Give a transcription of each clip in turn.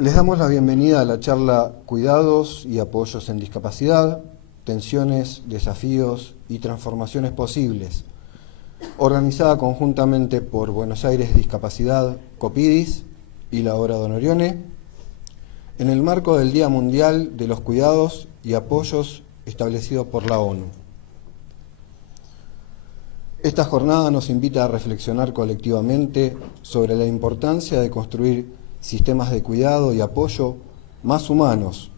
Les damos la bienvenida a la charla Cuidados y apoyos en discapacidad, tensiones, desafíos y transformaciones posibles, organizada conjuntamente por Buenos Aires Discapacidad, Copidis y la Obra Donorione, en el marco del Día Mundial de los Cuidados y Apoyos establecido por la ONU. Esta jornada nos invita a reflexionar colectivamente sobre la importancia de construir sistemas de cuidado y apoyo más humanos,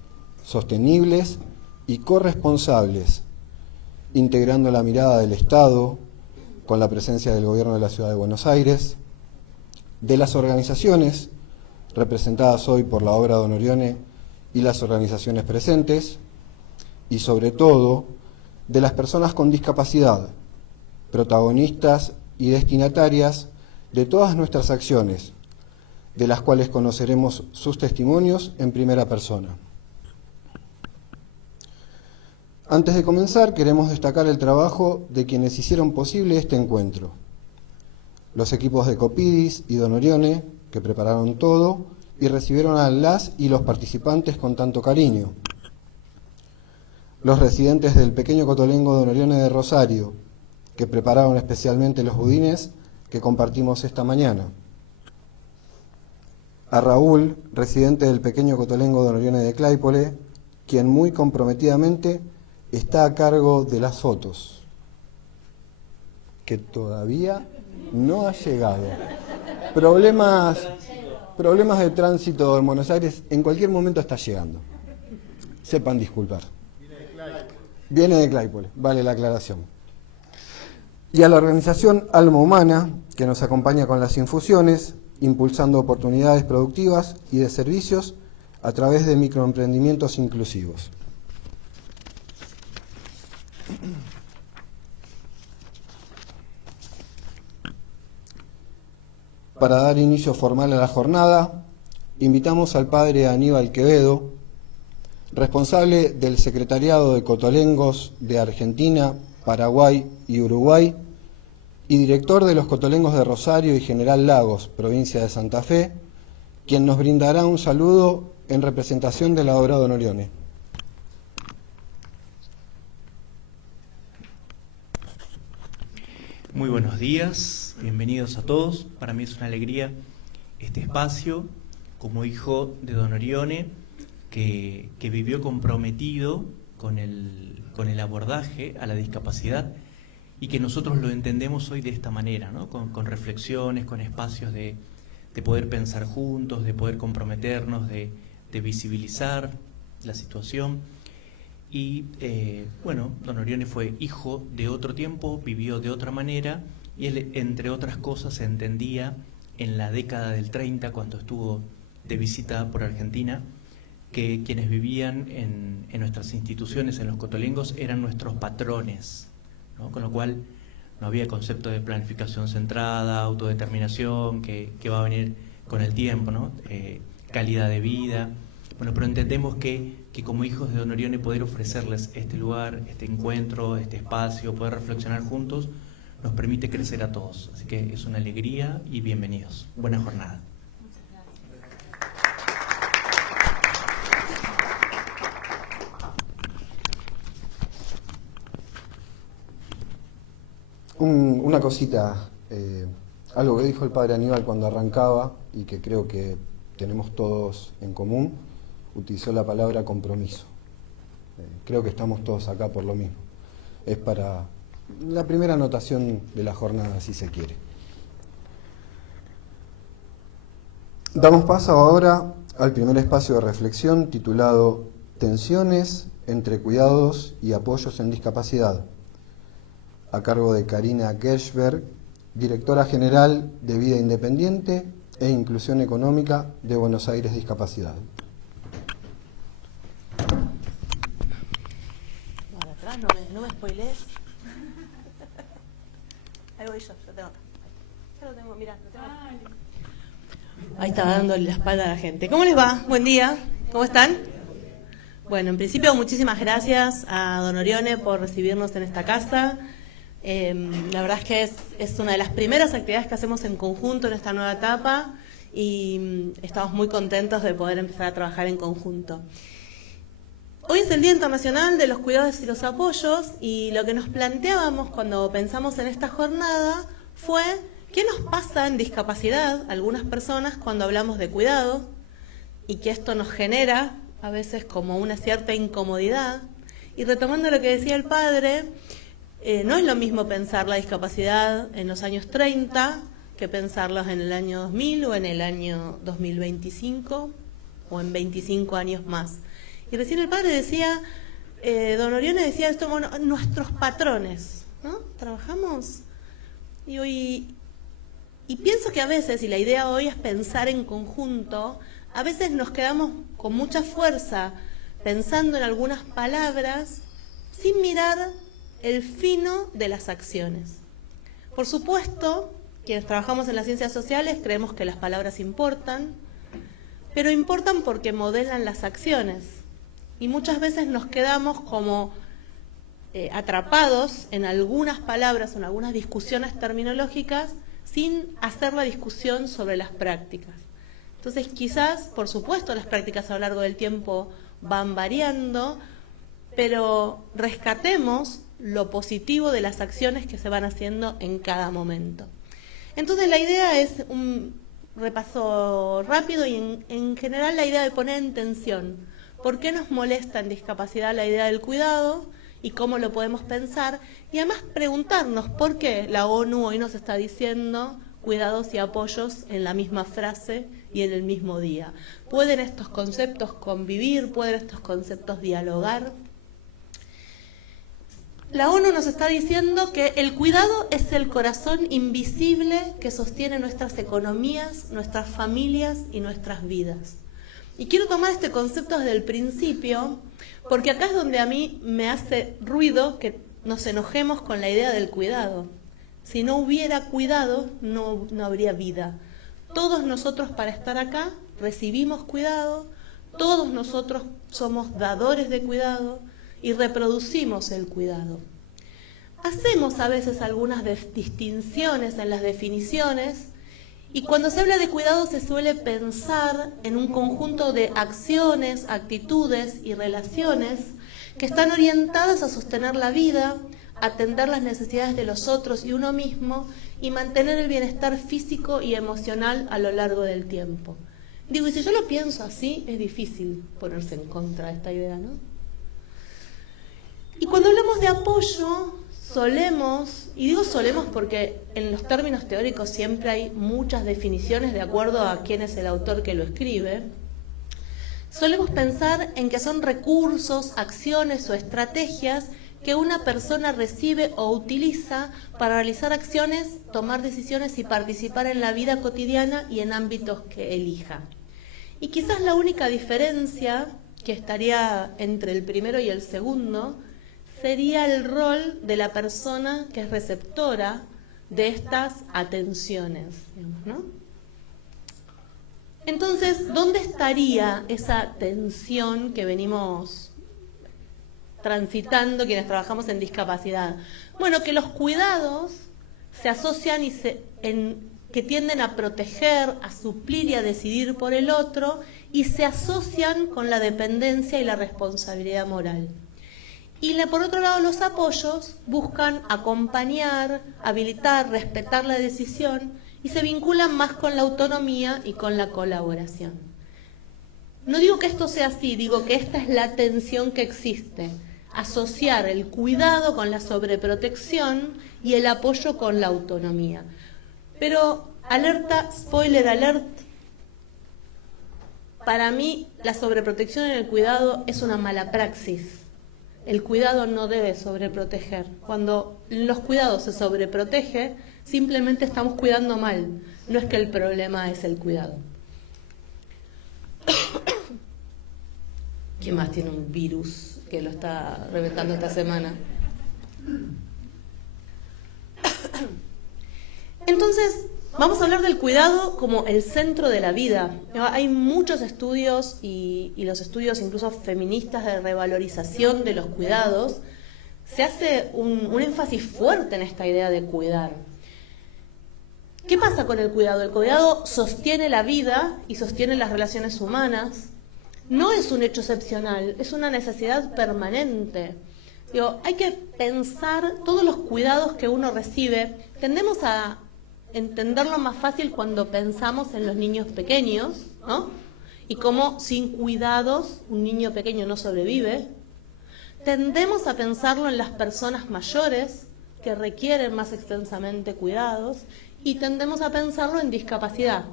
sostenibles y corresponsables, integrando la mirada del Estado, con la presencia del Gobierno de la Ciudad de Buenos Aires, de las organizaciones representadas hoy por la Obra Donorione y las organizaciones presentes, y sobre todo de las personas con discapacidad, protagonistas y destinatarias de todas nuestras acciones, de las cuales conoceremos sus testimonios en primera persona. Antes de comenzar, queremos destacar el trabajo de quienes hicieron posible este encuentro. Los equipos de Copidis y Donorione, que prepararon todo y recibieron a las y los participantes con tanto cariño. Los residentes del pequeño cotolengo Donorione de Rosario, que prepararon especialmente los budines que compartimos esta mañana. A Raúl, residente del pequeño cotolengo Donorione de Claypole, quien muy comprometidamente está a cargo de las fotos, que todavía no ha llegado. Problemas de tránsito en Buenos Aires, en cualquier momento está llegando. Sepan disculpar. Viene de Claypole, vale la aclaración. Y a la organización Alma Humana, que nos acompaña con las infusiones, impulsando oportunidades productivas y de servicios a través de microemprendimientos inclusivos. Para dar inicio formal a la jornada, invitamos al padre Aníbal Quevedo, responsable del Secretariado de Cotolengos de Argentina, Paraguay y Uruguay, y director de los Cotolengos de Rosario y General Lagos, provincia de Santa Fe, quien nos brindará un saludo en representación de la Obra Donorione. Muy buenos días, bienvenidos a todos. Para mí es una alegría este espacio como hijo de Donorione que vivió comprometido con el abordaje a la discapacidad y que nosotros lo entendemos hoy de esta manera, ¿no? Con reflexiones, con espacios de poder pensar juntos, de poder comprometernos, de visibilizar la situación. Y bueno, Donorione fue hijo de otro tiempo, vivió de otra manera, y él, entre otras cosas, se entendía en la década del 30, cuando estuvo de visita por Argentina, que quienes vivían en nuestras instituciones, en los cotolengos, eran nuestros patrones, ¿no? Con lo cual no había concepto de planificación centrada, autodeterminación, que va a venir con el tiempo, ¿no? Calidad de vida. Bueno, pero entendemos que como hijos de Donorione poder ofrecerles este lugar, este encuentro, este espacio, poder reflexionar juntos, nos permite crecer a todos. Así que es una alegría y bienvenidos. Buena jornada. Una cosita, algo que dijo el padre Aníbal cuando arrancaba y que creo que tenemos todos en común, utilizó la palabra compromiso. Creo que estamos todos acá por lo mismo. Es para la primera anotación de la jornada, si se quiere. Damos paso ahora al primer espacio de reflexión titulado Tensiones entre cuidados y apoyos en discapacidad, a cargo de Karina Gershberg, directora general de Vida Independiente e Inclusión Económica de Buenos Aires Discapacidad. Para atrás, no me spoilees. Ahí voy yo tengo acá. Ya lo tengo, mirá, lo tengo acá. Ahí está dándole la espalda a la gente. ¿Cómo les va? Buen día. ¿Cómo están? Bueno, en principio muchísimas gracias a Donorione por recibirnos en esta casa. La verdad es que es una de las primeras actividades que hacemos en conjunto en esta nueva etapa y estamos muy contentos de poder empezar a trabajar en conjunto. Hoy es el Día Internacional de los Cuidados y los Apoyos, y lo que nos planteábamos cuando pensamos en esta jornada fue qué nos pasa en discapacidad, algunas personas, cuando hablamos de cuidado, y que esto nos genera a veces como una cierta incomodidad. Y retomando lo que decía el padre, no es lo mismo pensar la discapacidad en los años 30 que pensarlos en el año 2000 o en el año 2025 o en 25 años más. Y recién el padre decía, don Orione decía esto, bueno, nuestros patrones, ¿no? Trabajamos y pienso que a veces, y la idea hoy es pensar en conjunto, a veces nos quedamos con mucha fuerza pensando en algunas palabras sin mirar el fino de las acciones. Por supuesto, quienes trabajamos en las ciencias sociales creemos que las palabras importan, pero importan porque modelan las acciones. Y muchas veces nos quedamos como atrapados en algunas palabras o en algunas discusiones terminológicas sin hacer la discusión sobre las prácticas. Entonces, quizás, por supuesto, las prácticas a lo largo del tiempo van variando, pero rescatemos lo positivo de las acciones que se van haciendo en cada momento. Entonces, la idea es un repaso rápido y en general la idea de poner en tensión por qué nos molesta en discapacidad la idea del cuidado y cómo lo podemos pensar, y además preguntarnos por qué la ONU hoy nos está diciendo cuidados y apoyos en la misma frase y en el mismo día. ¿Pueden estos conceptos convivir? ¿Pueden estos conceptos dialogar? La ONU nos está diciendo que el cuidado es el corazón invisible que sostiene nuestras economías, nuestras familias y nuestras vidas. Y quiero tomar este concepto desde el principio, porque acá es donde a mí me hace ruido que nos enojemos con la idea del cuidado. Si no hubiera cuidado, no habría vida. Todos nosotros para estar acá recibimos cuidado, todos nosotros somos dadores de cuidado y reproducimos el cuidado. Hacemos a veces algunas distinciones en las definiciones, y cuando se habla de cuidado se suele pensar en un conjunto de acciones, actitudes y relaciones que están orientadas a sostener la vida, atender las necesidades de los otros y uno mismo, y mantener el bienestar físico y emocional a lo largo del tiempo. Digo, y si yo lo pienso así, es difícil ponerse en contra de esta idea, ¿no? Y cuando hablamos de apoyo, solemos, y digo solemos porque en los términos teóricos siempre hay muchas definiciones de acuerdo a quién es el autor que lo escribe, solemos pensar en que son recursos, acciones o estrategias que una persona recibe o utiliza para realizar acciones, tomar decisiones y participar en la vida cotidiana y en ámbitos que elija. Y quizás la única diferencia que estaría entre el primero y el segundo sería el rol de la persona que es receptora de estas atenciones, digamos, ¿no? Entonces, ¿dónde estaría esa tensión que venimos transitando quienes trabajamos en discapacidad? Bueno, que los cuidados se asocian que tienden a proteger, a suplir y a decidir por el otro, y se asocian con la dependencia y la responsabilidad moral. Y por otro lado, los apoyos buscan acompañar, habilitar, respetar la decisión y se vinculan más con la autonomía y con la colaboración. No digo que esto sea así, digo que esta es la tensión que existe. Asociar el cuidado con la sobreprotección y el apoyo con la autonomía. Pero, alerta, spoiler alert, para mí la sobreprotección en el cuidado es una mala praxis. El cuidado no debe sobreproteger. Cuando los cuidados se sobreprotege, simplemente estamos cuidando mal. No es que el problema es el cuidado. ¿Quién más tiene un virus que lo está reventando esta semana? Entonces, vamos a hablar del cuidado como el centro de la vida. Hay muchos estudios y los estudios incluso feministas de revalorización de los cuidados. Se hace un énfasis fuerte en esta idea de cuidar. ¿Qué pasa con el cuidado? El cuidado sostiene la vida y sostiene las relaciones humanas. No es un hecho excepcional, es una necesidad permanente. Digo, hay que pensar todos los cuidados que uno recibe. Tendemos a entenderlo más fácil cuando pensamos en los niños pequeños, ¿no? Y cómo sin cuidados un niño pequeño no sobrevive. Tendemos a pensarlo en las personas mayores que requieren más extensamente cuidados y tendemos a pensarlo en discapacidad.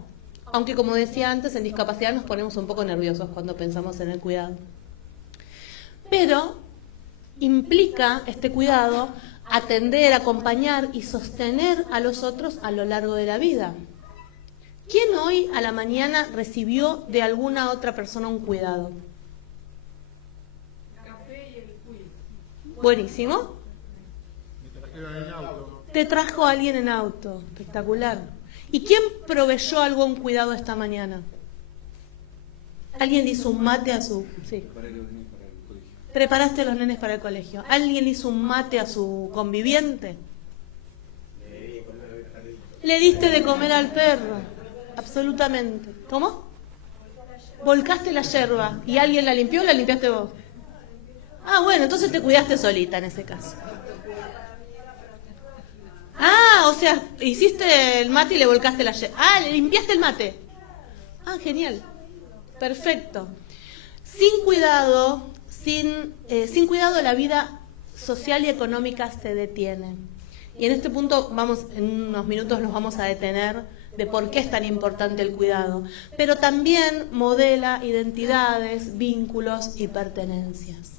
Aunque, como decía antes, en discapacidad nos ponemos un poco nerviosos cuando pensamos en el cuidado. Pero implica este cuidado atender, acompañar y sostener a los otros a lo largo de la vida. ¿Quién hoy a la mañana recibió de alguna otra persona un cuidado? El café y el quiz. Buenísimo. Me trajeron en auto. Te trajo alguien en auto. Espectacular. ¿Y quién proveyó algún cuidado esta mañana? ¿Alguien le hizo un mate a su...? Sí. ¿Preparaste a los nenes para el colegio? ¿Alguien le hizo un mate a su conviviente? ¿Le diste de comer al perro? Absolutamente. ¿Cómo? Volcaste la yerba. ¿Y alguien la limpió o la limpiaste vos? Ah, bueno, entonces te cuidaste solita en ese caso. Ah, o sea, hiciste el mate y le volcaste la yerba. Ah, le limpiaste el mate. Ah, genial. Perfecto. Sin cuidado la vida social y económica se detiene. Y en este punto en unos minutos nos vamos a detener de por qué es tan importante el cuidado. Pero también modela identidades, vínculos y pertenencias.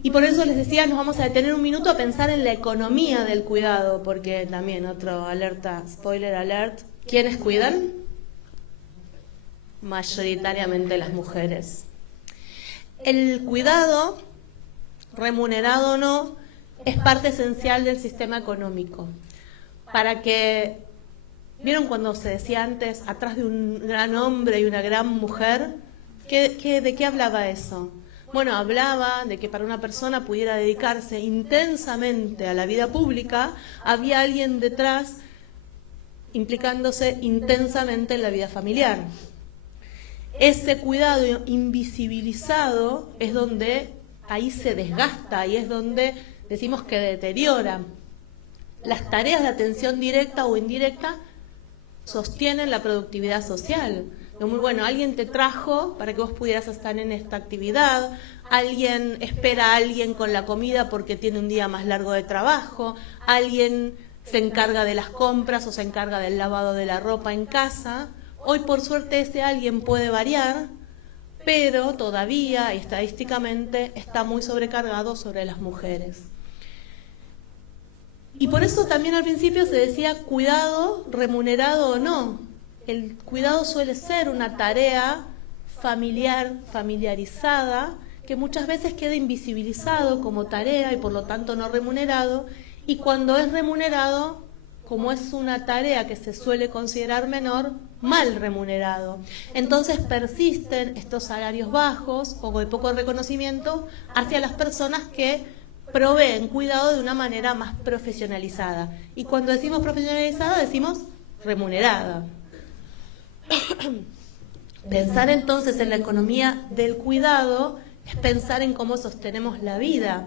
Y por eso les decía, nos vamos a detener un minuto a pensar en la economía del cuidado, porque también otro alerta, spoiler alert, ¿quiénes cuidan? Mayoritariamente las mujeres. El cuidado, remunerado o no, es parte esencial del sistema económico. Para que, ¿vieron cuando se decía antes, atrás de un gran hombre y una gran mujer? ¿De qué hablaba eso? Bueno, hablaba de que para una persona pudiera dedicarse intensamente a la vida pública, había alguien detrás implicándose intensamente en la vida familiar. Ese cuidado invisibilizado es donde ahí se desgasta y es donde decimos que deteriora. Las tareas de atención directa o indirecta sostienen la productividad social. Muy bueno, alguien te trajo para que vos pudieras estar en esta actividad, alguien espera a alguien con la comida porque tiene un día más largo de trabajo, alguien se encarga de las compras o se encarga del lavado de la ropa en casa. Hoy por suerte ese alguien puede variar, pero todavía estadísticamente está muy sobrecargado sobre las mujeres. Y por eso también al principio se decía cuidado remunerado o no. El cuidado suele ser una tarea familiar, familiarizada, que muchas veces queda invisibilizado como tarea y por lo tanto no remunerado. Y cuando es remunerado, como es una tarea que se suele considerar menor, mal remunerado. Entonces persisten estos salarios bajos o de poco reconocimiento hacia las personas que proveen cuidado de una manera más profesionalizada. Y cuando decimos profesionalizada, decimos remunerada. Pensar entonces en la economía del cuidado es pensar en cómo sostenemos la vida.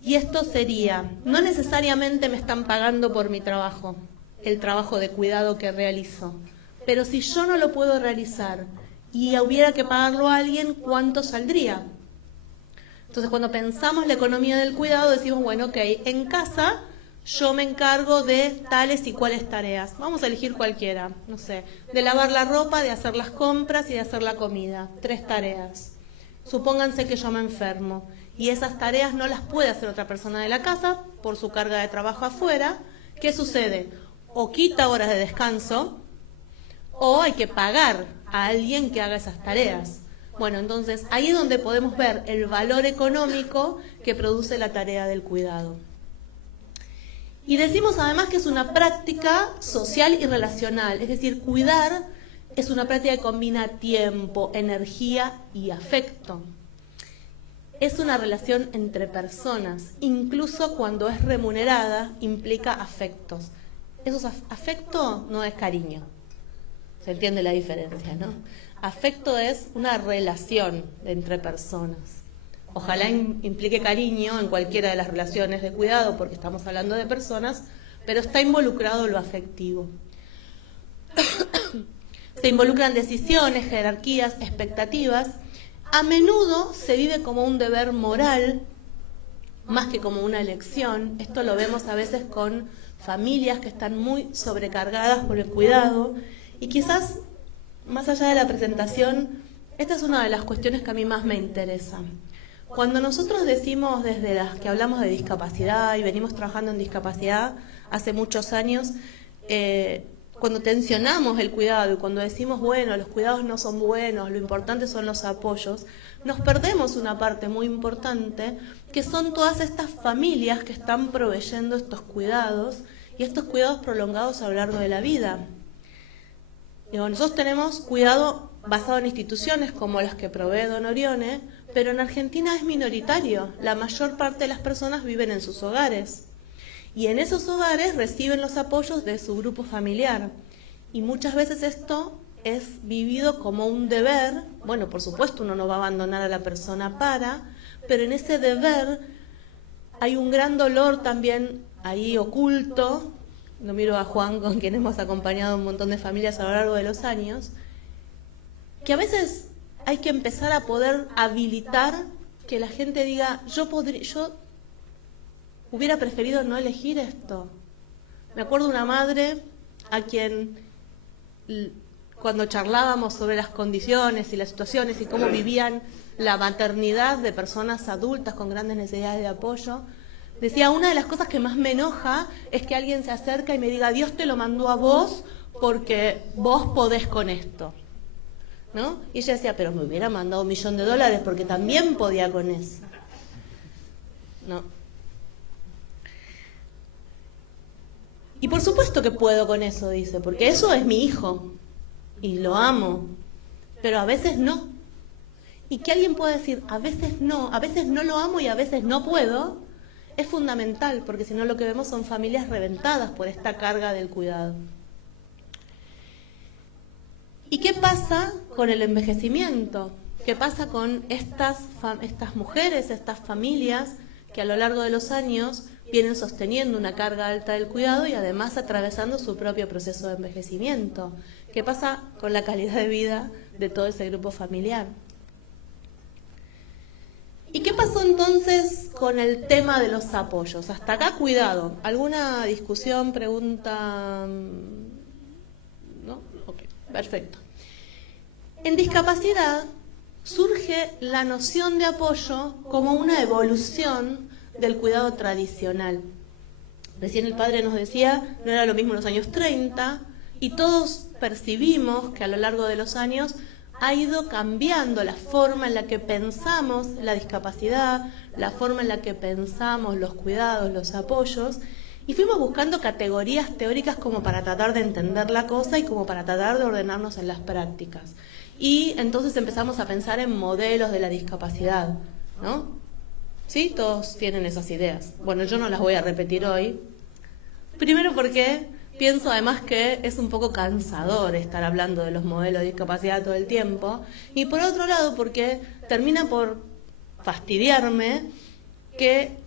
Y esto sería, no necesariamente me están pagando por mi trabajo, el trabajo de cuidado que realizo, pero si yo no lo puedo realizar y hubiera que pagarlo a alguien, ¿cuánto saldría? Entonces cuando pensamos la economía del cuidado decimos, bueno, ok, en casa yo me encargo de tales y cuales tareas. Vamos a elegir cualquiera, no sé, de lavar la ropa, de hacer las compras y de hacer la comida. 3 tareas. Supónganse que yo me enfermo y esas tareas no las puede hacer otra persona de la casa por su carga de trabajo afuera. ¿Qué sucede? O quita horas de descanso o hay que pagar a alguien que haga esas tareas. Bueno, entonces ahí es donde podemos ver el valor económico que produce la tarea del cuidado. Y decimos además que es una práctica social y relacional, es decir, cuidar es una práctica que combina tiempo, energía y afecto. Es una relación entre personas, incluso cuando es remunerada, implica afectos. Eso es afecto, no es cariño. Se entiende la diferencia, ¿no? Afecto es una relación entre personas. Ojalá implique cariño en cualquiera de las relaciones de cuidado, porque estamos hablando de personas, pero está involucrado lo afectivo. Se involucran decisiones, jerarquías, expectativas. A menudo se vive como un deber moral, más que como una elección. Esto lo vemos a veces con familias que están muy sobrecargadas por el cuidado. Y quizás, más allá de la presentación, esta es una de las cuestiones que a mí más me interesan. Cuando nosotros decimos, desde las que hablamos de discapacidad y venimos trabajando en discapacidad hace muchos años, cuando tensionamos el cuidado y cuando decimos, bueno, los cuidados no son buenos, lo importante son los apoyos, nos perdemos una parte muy importante, que son todas estas familias que están proveyendo estos cuidados y estos cuidados prolongados a lo largo de la vida. Digo, nosotros tenemos cuidado basado en instituciones como las que provee Donorione, pero en Argentina es minoritario. La mayor parte de las personas viven en sus hogares. Y en esos hogares reciben los apoyos de su grupo familiar. Y muchas veces esto es vivido como un deber. Bueno, por supuesto uno no va a abandonar a la persona pero en ese deber hay un gran dolor también ahí oculto. Lo miro a Juan, con quien hemos acompañado un montón de familias a lo largo de los años, que a veces hay que empezar a poder habilitar que la gente diga, yo hubiera preferido no elegir esto. Me acuerdo de una madre a quien, cuando charlábamos sobre las condiciones y las situaciones y cómo vivían la maternidad de personas adultas con grandes necesidades de apoyo, decía, una de las cosas que más me enoja es que alguien se acerca y me diga, Dios te lo mandó a vos porque vos podés con esto, ¿no? Y ella decía, pero me hubiera mandado $1.000.000 porque también podía con eso, ¿no? Y por supuesto que puedo con eso, dice, porque eso es mi hijo y lo amo, pero a veces no. Y que alguien pueda decir, a veces no lo amo y a veces no puedo, es fundamental, porque si no lo que vemos son familias reventadas por esta carga del cuidado. ¿Y qué pasa con el envejecimiento? ¿Qué pasa con estas mujeres, estas familias que a lo largo de los años vienen sosteniendo una carga alta del cuidado y además atravesando su propio proceso de envejecimiento? ¿Qué pasa con la calidad de vida de todo ese grupo familiar? ¿Y qué pasó entonces con el tema de los apoyos? Hasta acá, cuidado. ¿Alguna discusión, pregunta? ¿No? Ok, perfecto. En discapacidad surge la noción de apoyo como una evolución del cuidado tradicional. Recién el padre nos decía, no era lo mismo en los años 30, y todos percibimos que a lo largo de los años ha ido cambiando la forma en la que pensamos la discapacidad, la forma en la que pensamos los cuidados, los apoyos, y fuimos buscando categorías teóricas como para tratar de entender la cosa y como para tratar de ordenarnos en las prácticas. Y entonces empezamos a pensar en modelos de la discapacidad, ¿no? ¿Sí? Todos tienen esas ideas. Bueno, yo no las voy a repetir hoy. Primero porque pienso además que es un poco cansador estar hablando de los modelos de discapacidad todo el tiempo. Y por otro lado porque termina por fastidiarme que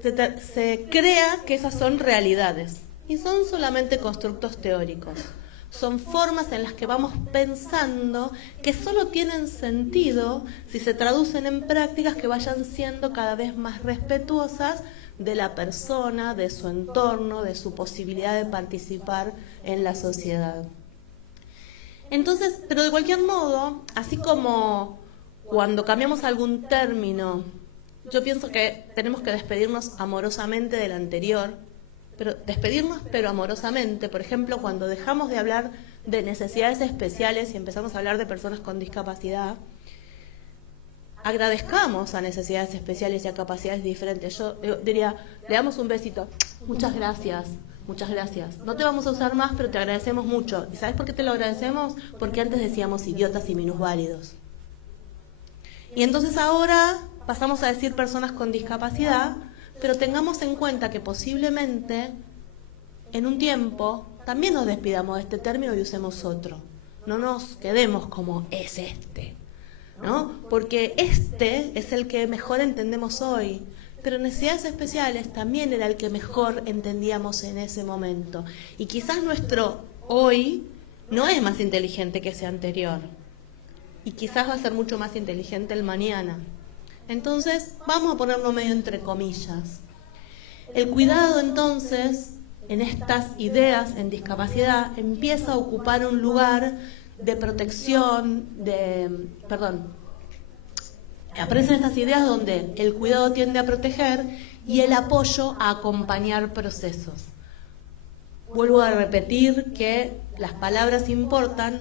se crea que esas son realidades. Y son solamente constructos teóricos. Son formas en las que vamos pensando que solo tienen sentido si se traducen en prácticas que vayan siendo cada vez más respetuosas de la persona, de su entorno, de su posibilidad de participar en la sociedad. Entonces, pero de cualquier modo, así como cuando cambiamos algún término, yo pienso que tenemos que despedirnos amorosamente del anterior, pero despedirnos pero amorosamente. Por ejemplo, cuando dejamos de hablar de necesidades especiales y empezamos a hablar de personas con discapacidad, agradezcamos a necesidades especiales y a capacidades diferentes. Yo diría, le damos un besito, muchas gracias, muchas gracias. No te vamos a usar más, pero te agradecemos mucho. ¿Y sabes por qué te lo agradecemos? Porque antes decíamos idiotas y minusválidos. Y entonces ahora pasamos a decir personas con discapacidad, pero tengamos en cuenta que posiblemente en un tiempo también nos despidamos de este término y usemos otro. No nos quedemos como es este, ¿no? Porque este es el que mejor entendemos hoy, pero necesidades especiales también era el que mejor entendíamos en ese momento. Y quizás nuestro hoy no es más inteligente que ese anterior. Y quizás va a ser mucho más inteligente el mañana. Entonces, vamos a ponerlo medio entre comillas. El cuidado, entonces, en estas ideas en discapacidad, empieza a ocupar un lugar de protección, aparecen estas ideas donde el cuidado tiende a proteger y el apoyo a acompañar procesos. Vuelvo a repetir que las palabras importan,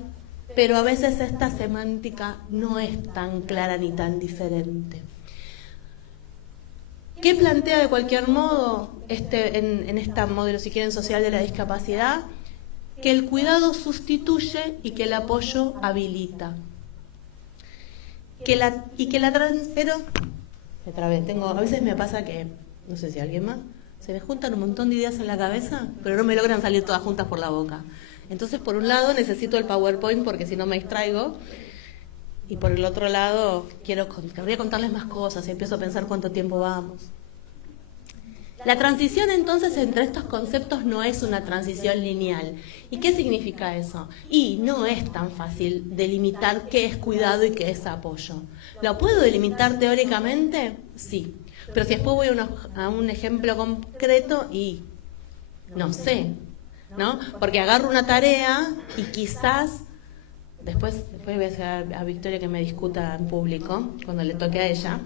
pero a veces esta semántica no es tan clara ni tan diferente. ¿Qué plantea de cualquier modo en este modelo, si quieren, social de la discapacidad? Que el cuidado sustituye y que el apoyo habilita. A veces me pasa que, no sé si alguien más, se me juntan un montón de ideas en la cabeza, pero no me logran salir todas juntas por la boca. Entonces, por un lado, necesito el PowerPoint porque si no me distraigo. Y por el otro lado, querría contarles más cosas y empiezo a pensar cuánto tiempo vamos. La transición, entonces, entre estos conceptos no es una transición lineal. ¿Y qué significa eso? Y no es tan fácil delimitar qué es cuidado y qué es apoyo. ¿Lo puedo delimitar teóricamente? Sí. Pero si después voy a un ejemplo concreto y no sé, ¿no? Porque agarro una tarea y quizás, después voy a hacer a Victoria que me discuta en público, cuando le toque a ella,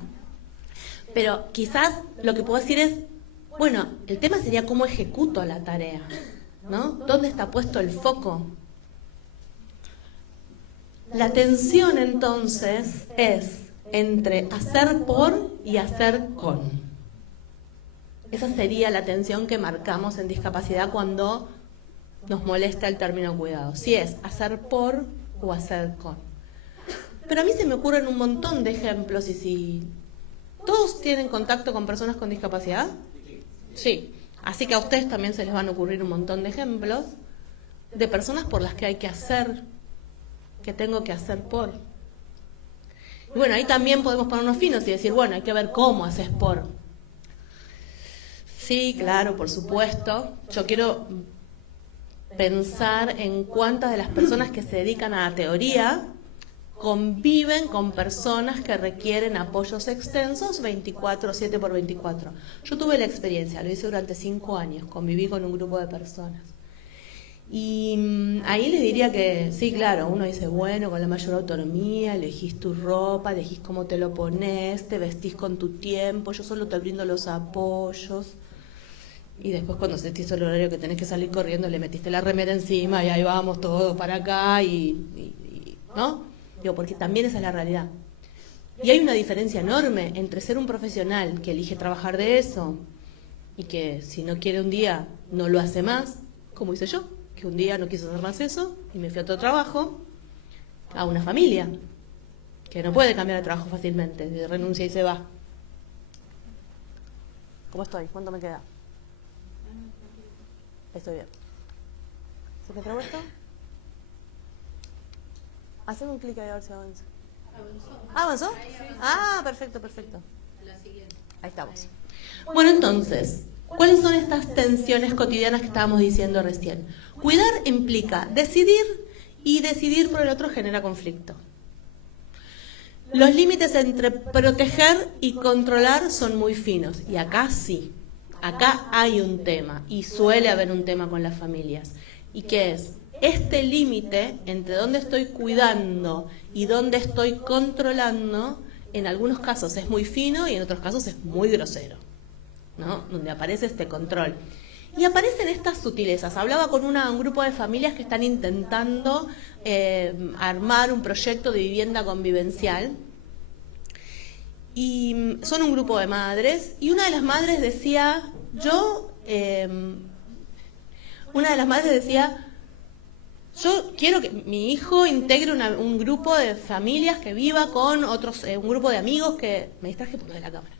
pero quizás lo que puedo decir es, bueno, el tema sería cómo ejecuto la tarea, ¿no? ¿Dónde está puesto el foco? La tensión, entonces, es entre hacer por y hacer con. Esa sería la tensión que marcamos en discapacidad cuando nos molesta el término cuidado. Si es hacer por o hacer con. Pero a mí se me ocurren un montón de ejemplos. Y si todos tienen contacto con personas con discapacidad, sí. Así que a ustedes también se les van a ocurrir un montón de ejemplos de personas por las que hay que hacer, que tengo que hacer por. Y bueno, ahí también podemos ponernos finos y decir, bueno, hay que ver cómo haces por. Sí, claro, por supuesto. Yo quiero pensar en cuántas de las personas que se dedican a la teoría conviven con personas que requieren apoyos extensos 24/7 por 24. Yo tuve la experiencia, lo hice durante 5 años, conviví con un grupo de personas. Y ahí les diría que, sí, claro, uno dice, bueno, con la mayor autonomía, elegís tu ropa, elegís cómo te lo pones, te vestís con tu tiempo, yo solo te brindo los apoyos. Y después cuando sentís el horario que tenés que salir corriendo, le metiste la remera encima y ahí vamos todos para acá ¿no? Digo, porque también esa es la realidad. Y hay una diferencia enorme entre ser un profesional que elige trabajar de eso y que si no quiere un día no lo hace más, como hice yo, que un día no quise hacer más eso y me fui a otro trabajo, a una familia que no puede cambiar de trabajo fácilmente, renuncia y se va. ¿Cómo estoy? ¿Cuánto me queda? Estoy bien. ¿Se me trabó esto? Haceme un clic ahí a ver si avanza. ¿Avanzó? Ah, perfecto, perfecto. Ahí estamos. Bueno, entonces, ¿cuáles son estas tensiones cotidianas que estábamos diciendo recién? Cuidar implica decidir y decidir por el otro genera conflicto. Los límites entre proteger y controlar son muy finos. Y acá sí, acá hay un tema y suele haber un tema con las familias. ¿Y qué es? Este límite entre dónde estoy cuidando y dónde estoy controlando, en algunos casos es muy fino y en otros casos es muy grosero, ¿no? Donde aparece este control. Y aparecen estas sutilezas. Hablaba con un grupo de familias que están intentando armar un proyecto de vivienda convivencial. Y son un grupo de madres. Y una de las madres decía, yo quiero que mi hijo integre un grupo de familias que viva con otros, un grupo de amigos que... Me distraje por lo de la cámara.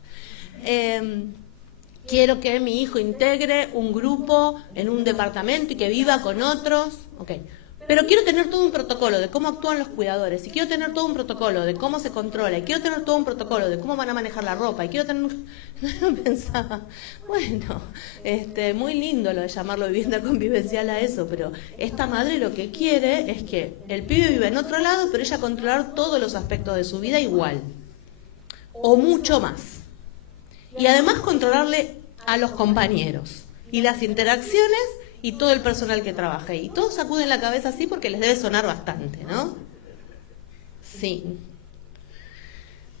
quiero que mi hijo integre un grupo en un departamento y que viva con otros, ok. Pero quiero tener todo un protocolo de cómo actúan los cuidadores, y quiero tener todo un protocolo de cómo se controla, y quiero tener todo un protocolo de cómo van a manejar la ropa, y quiero tener... Yo pensaba, bueno, muy lindo lo de llamarlo vivienda convivencial a eso, pero esta madre lo que quiere es que el pibe viva en otro lado, pero ella controlar todos los aspectos de su vida igual, o mucho más. Y además controlarle a los compañeros, y las interacciones, y todo el personal que trabaja ahí. Y todos sacuden la cabeza así porque les debe sonar bastante, ¿no? Sí.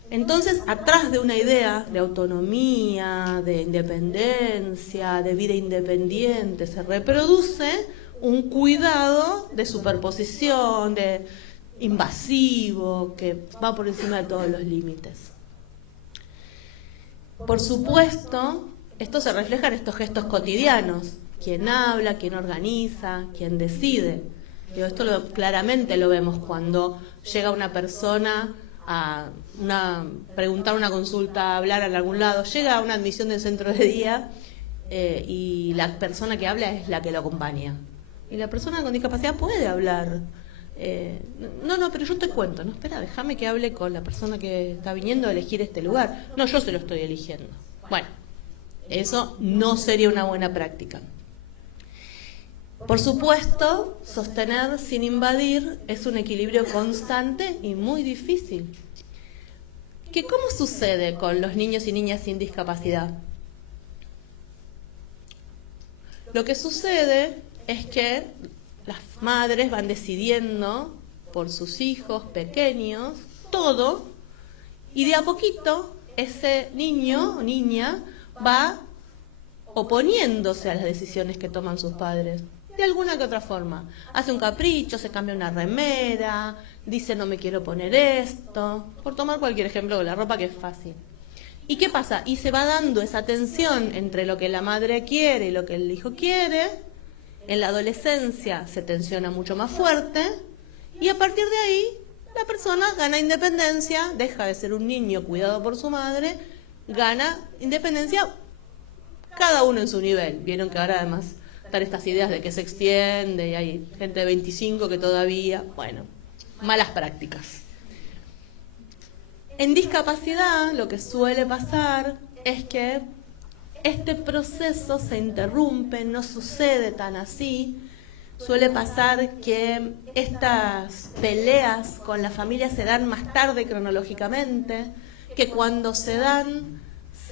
Entonces, atrás de una idea de autonomía, de independencia, de vida independiente, se reproduce un cuidado de superposición, de invasivo, que va por encima de todos los límites. Por supuesto, esto se refleja en estos gestos cotidianos. Quién habla, quién organiza, quién decide. Esto claramente lo vemos cuando llega una persona a preguntar una consulta, a hablar en algún lado, llega a una admisión del centro de día y la persona que habla es la que lo acompaña. Y la persona con discapacidad puede hablar. No, pero yo te cuento. No, espera, déjame que hable con la persona que está viniendo a elegir este lugar. No, yo se lo estoy eligiendo. Bueno, eso no sería una buena práctica. Por supuesto, sostener sin invadir es un equilibrio constante y muy difícil. ¿Cómo sucede con los niños y niñas sin discapacidad? Lo que sucede es que las madres van decidiendo por sus hijos pequeños todo, y de a poquito ese niño o niña va oponiéndose a las decisiones que toman sus padres. De alguna que otra forma. Hace un capricho, se cambia una remera, dice no me quiero poner esto, por tomar cualquier ejemplo de la ropa, que es fácil. ¿Y qué pasa? Y se va dando esa tensión entre lo que la madre quiere y lo que el hijo quiere. En la adolescencia se tensiona mucho más fuerte, y a partir de ahí la persona gana independencia, deja de ser un niño cuidado por su madre, gana independencia, cada uno en su nivel. Vieron que ahora además están estas ideas de que se extiende y hay gente de 25 que todavía, bueno, malas prácticas. En discapacidad lo que suele pasar es que este proceso se interrumpe, no sucede tan así. Suele pasar que estas peleas con la familia se dan más tarde cronológicamente, que cuando se dan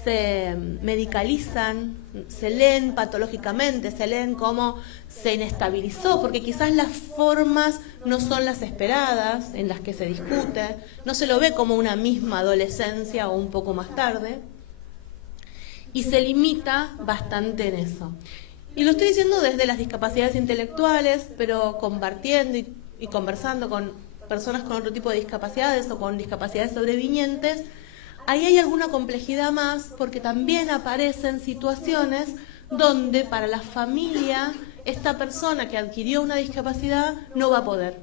se medicalizan, se leen patológicamente, se leen cómo se inestabilizó, porque quizás las formas no son las esperadas en las que se discute, no se lo ve como una misma adolescencia o un poco más tarde, y se limita bastante en eso. Y lo estoy diciendo desde las discapacidades intelectuales, pero compartiendo y conversando con personas con otro tipo de discapacidades o con discapacidades sobrevinientes. Ahí hay alguna complejidad más, porque también aparecen situaciones donde para la familia esta persona que adquirió una discapacidad no va a poder.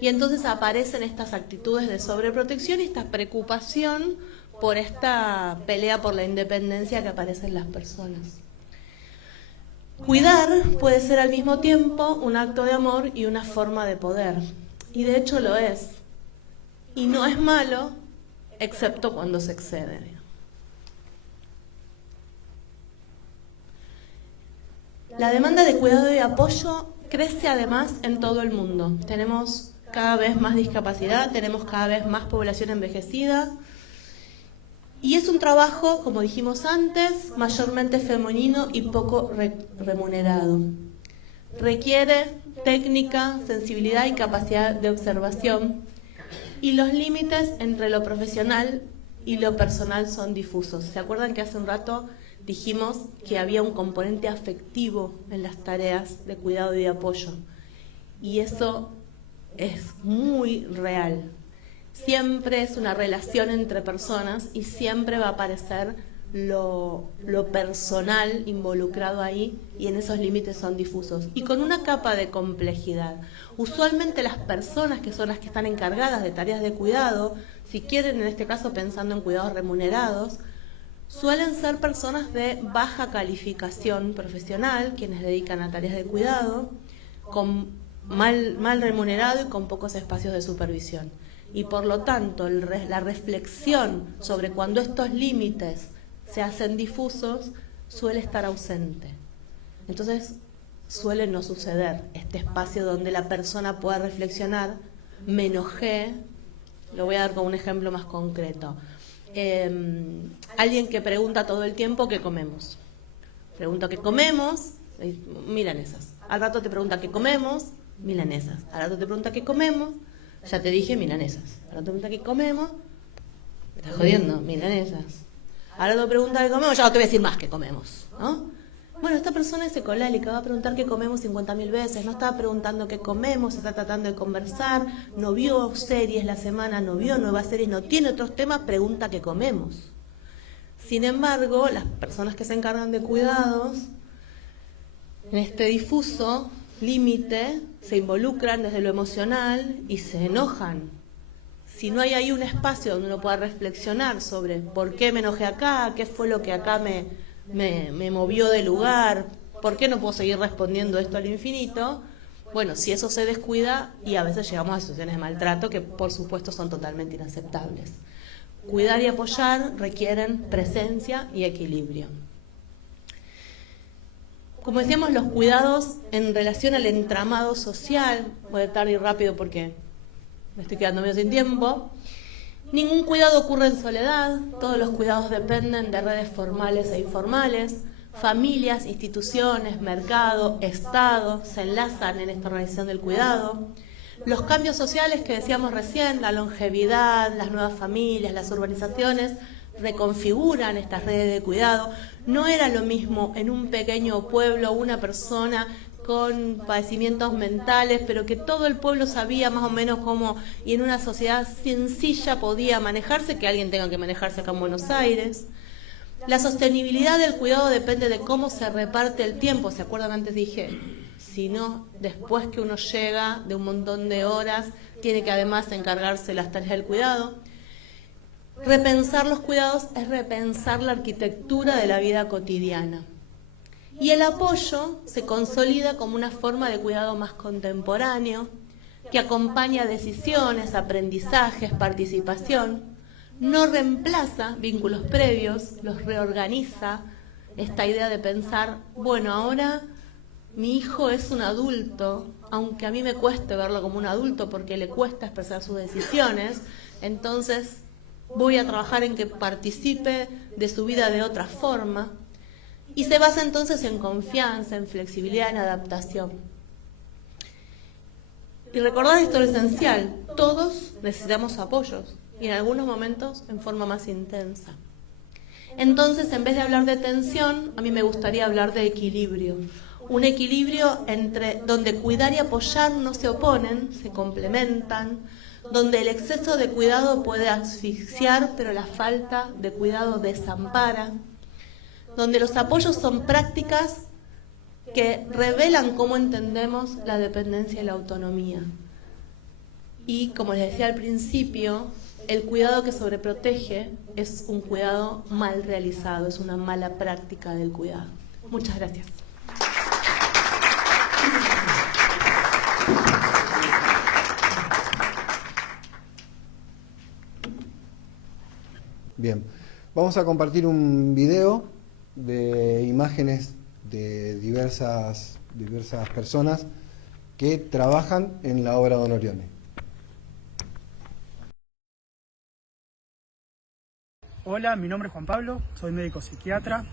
Y entonces aparecen estas actitudes de sobreprotección y esta preocupación por esta pelea por la independencia que aparece en las personas. Cuidar puede ser al mismo tiempo un acto de amor y una forma de poder. Y de hecho lo es. Y no es malo, excepto cuando se excede. La demanda de cuidado y apoyo crece además en todo el mundo. Tenemos cada vez más discapacidad, tenemos cada vez más población envejecida. Y es un trabajo, como dijimos antes, mayormente femenino y poco remunerado. Requiere técnica, sensibilidad y capacidad de observación. Y los límites entre lo profesional y lo personal son difusos. ¿Se acuerdan que hace un rato dijimos que había un componente afectivo en las tareas de cuidado y de apoyo? Y eso es muy real. Siempre es una relación entre personas y siempre va a aparecer lo personal involucrado ahí, y en esos límites son difusos y con una capa de complejidad. Usualmente las personas que son las que están encargadas de tareas de cuidado, si quieren en este caso pensando en cuidados remunerados, suelen ser personas de baja calificación profesional, quienes dedican a tareas de cuidado, con mal remunerado y con pocos espacios de supervisión. Y por lo tanto, la reflexión sobre cuando estos límites se hacen difusos suele estar ausente. Entonces, suele no suceder este espacio donde la persona pueda reflexionar, me enojé. Lo voy a dar como un ejemplo más concreto. Alguien que pregunta todo el tiempo qué comemos. Pregunta qué comemos, milanesas. Al rato te pregunta qué comemos, milanesas. Al rato te pregunta qué comemos, ya te dije milanesas. Al rato te pregunta qué comemos, me estás jodiendo, milanesas. Al rato te pregunta qué comemos, ya no te voy a decir más qué comemos, ¿no? Bueno, esta persona es ecolálica, va a preguntar qué comemos 50.000 veces, no está preguntando qué comemos, está tratando de conversar, no vio series la semana, no vio nuevas series, no tiene otros temas, pregunta qué comemos. Sin embargo, las personas que se encargan de cuidados, en este difuso límite, se involucran desde lo emocional y se enojan. Si no hay ahí un espacio donde uno pueda reflexionar sobre por qué me enojé acá, qué fue lo que acá me movió de lugar, ¿por qué no puedo seguir respondiendo esto al infinito? Bueno, si eso se descuida, y a veces llegamos a situaciones de maltrato que por supuesto son totalmente inaceptables. Cuidar y apoyar requieren presencia y equilibrio. Como decíamos, los cuidados en relación al entramado social, voy a estar ir rápido porque me estoy quedando medio sin tiempo. Ningún cuidado ocurre en soledad, todos los cuidados dependen de redes formales e informales, familias, instituciones, mercado, Estado se enlazan en esta organización del cuidado. Los cambios sociales que decíamos recién, la longevidad, las nuevas familias, las urbanizaciones, reconfiguran estas redes de cuidado. No era lo mismo en un pequeño pueblo una persona con padecimientos mentales, pero que todo el pueblo sabía más o menos cómo, y en una sociedad sencilla podía manejarse, que alguien tenga que manejarse acá en Buenos Aires. La sostenibilidad del cuidado depende de cómo se reparte el tiempo. ¿Se acuerdan? Antes dije, si no, después que uno llega de un montón de horas, tiene que además encargarse de las tareas del cuidado. Repensar los cuidados es repensar la arquitectura de la vida cotidiana. Y el apoyo se consolida como una forma de cuidado más contemporáneo, que acompaña decisiones, aprendizajes, participación, no reemplaza vínculos previos, los reorganiza. Esta idea de pensar, bueno, ahora mi hijo es un adulto, aunque a mí me cueste verlo como un adulto porque le cuesta expresar sus decisiones, entonces voy a trabajar en que participe de su vida de otra forma. Y se basa entonces en confianza, en flexibilidad, en adaptación. Y recordar esto es esencial, todos necesitamos apoyos, y en algunos momentos en forma más intensa. Entonces, en vez de hablar de tensión, a mí me gustaría hablar de equilibrio. Un equilibrio entre donde cuidar y apoyar no se oponen, se complementan, donde el exceso de cuidado puede asfixiar, pero la falta de cuidado desampara, donde los apoyos son prácticas que revelan cómo entendemos la dependencia y la autonomía. Y, como les decía al principio, el cuidado que sobreprotege es un cuidado mal realizado, es una mala práctica del cuidado. Muchas gracias. Bien, vamos a compartir un video de imágenes de diversas personas que trabajan en la obra Don Orione. Hola, mi nombre es Juan Pablo, soy médico psiquiatra.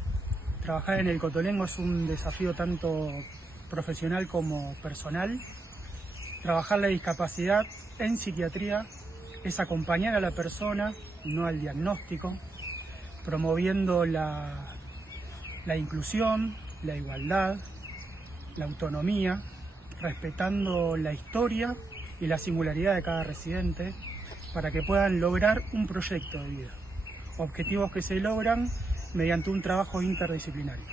Trabajar en el Cotolengo es un desafío tanto profesional como personal. Trabajar la discapacidad en psiquiatría es acompañar a la persona, no al diagnóstico, promoviendo la inclusión, la igualdad, la autonomía, respetando la historia y la singularidad de cada residente para que puedan lograr un proyecto de vida. Objetivos que se logran mediante un trabajo interdisciplinario.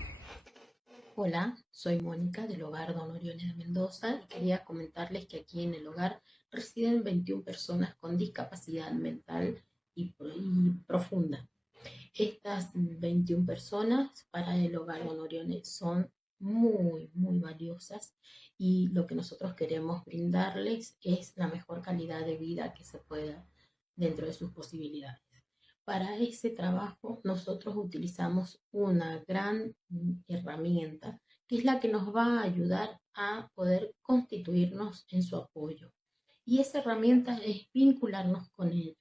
Hola, soy Mónica del Hogar Don Orione de Mendoza y quería comentarles que aquí en el hogar residen 21 personas con discapacidad mental y profunda. Estas 21 personas para el Hogar Don Orione son muy, muy valiosas y lo que nosotros queremos brindarles es la mejor calidad de vida que se pueda dentro de sus posibilidades. Para ese trabajo nosotros utilizamos una gran herramienta que es la que nos va a ayudar a poder constituirnos en su apoyo. Y esa herramienta es vincularnos con ellos,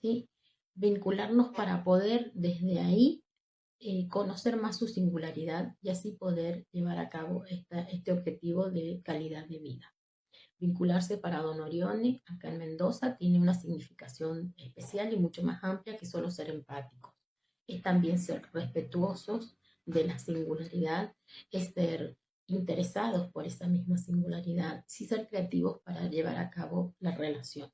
¿sí? Vincularnos para poder desde ahí conocer más su singularidad y así poder llevar a cabo este objetivo de calidad de vida. Vincularse para Don Orione, acá en Mendoza, tiene una significación especial y mucho más amplia que solo ser empáticos. Es también ser respetuosos de la singularidad, es ser interesados por esa misma singularidad, sí ser creativos para llevar a cabo la relación.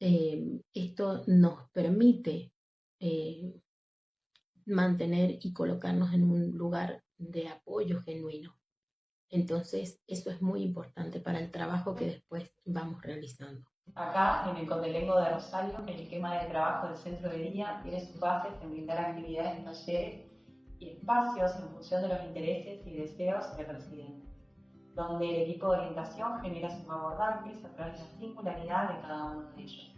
Esto nos permite mantener y colocarnos en un lugar de apoyo genuino. Entonces, eso es muy importante para el trabajo que después vamos realizando. Acá, en el Cotelengo de Rosario, el esquema de trabajo del centro de día tiene sus bases en brindar actividades, talleres y espacios en función de los intereses y deseos del residente, donde el equipo de orientación genera sus abordajes a través de la singularidad de cada uno de ellos.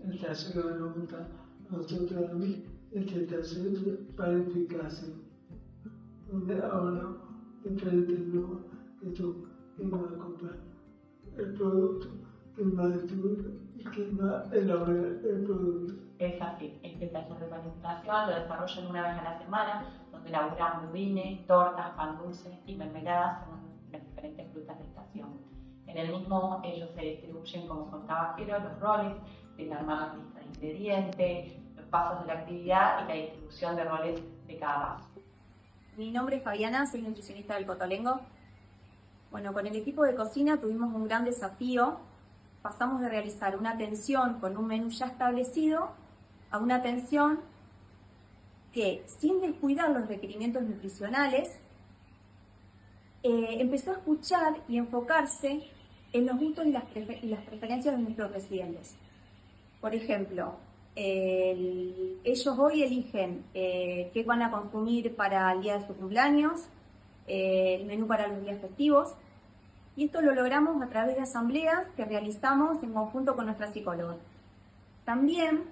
El taller que me pregunta a nosotros a mí es el taller de planificación, donde ahora enfrente nuevo que tú quién va a comprar el producto, quién va a distribuirlo y quién va a elaborar el producto. Es así, este taller de planificación lo desarrollan una vez a la semana, donde elaboran budines, tortas, pan dulces y mermeladas según las diferentes frutas de estación. En el mismo ellos se distribuyen, como contaba Jero, los roles, de armar la lista de ingredientes, los pasos de la actividad y la distribución de roles de cada paso. Mi nombre es Fabiana, soy nutricionista del Cotolengo. Bueno, con el equipo de cocina tuvimos un gran desafío. Pasamos de realizar una atención con un menú ya establecido a una atención que, sin descuidar los requerimientos nutricionales, empezó a escuchar y enfocarse en los gustos y las preferencias de nuestros residentes. Por ejemplo, ellos hoy eligen qué van a consumir para el día de su cumpleaños, el menú para los días festivos, y esto lo logramos a través de asambleas que realizamos en conjunto con nuestra psicóloga. También,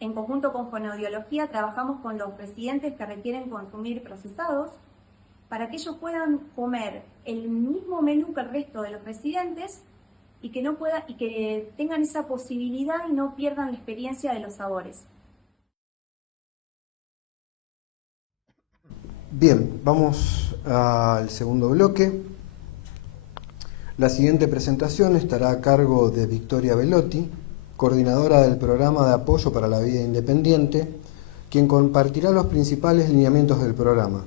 en conjunto con Fonoaudiología, trabajamos con los residentes que requieren consumir procesados para que ellos puedan comer el mismo menú que el resto de los residentes y que tengan esa posibilidad y no pierdan la experiencia de los sabores. Bien, vamos al segundo bloque. La siguiente presentación estará a cargo de Victoria Velotti, coordinadora del Programa de Apoyo para la Vida Independiente, quien compartirá los principales lineamientos del programa.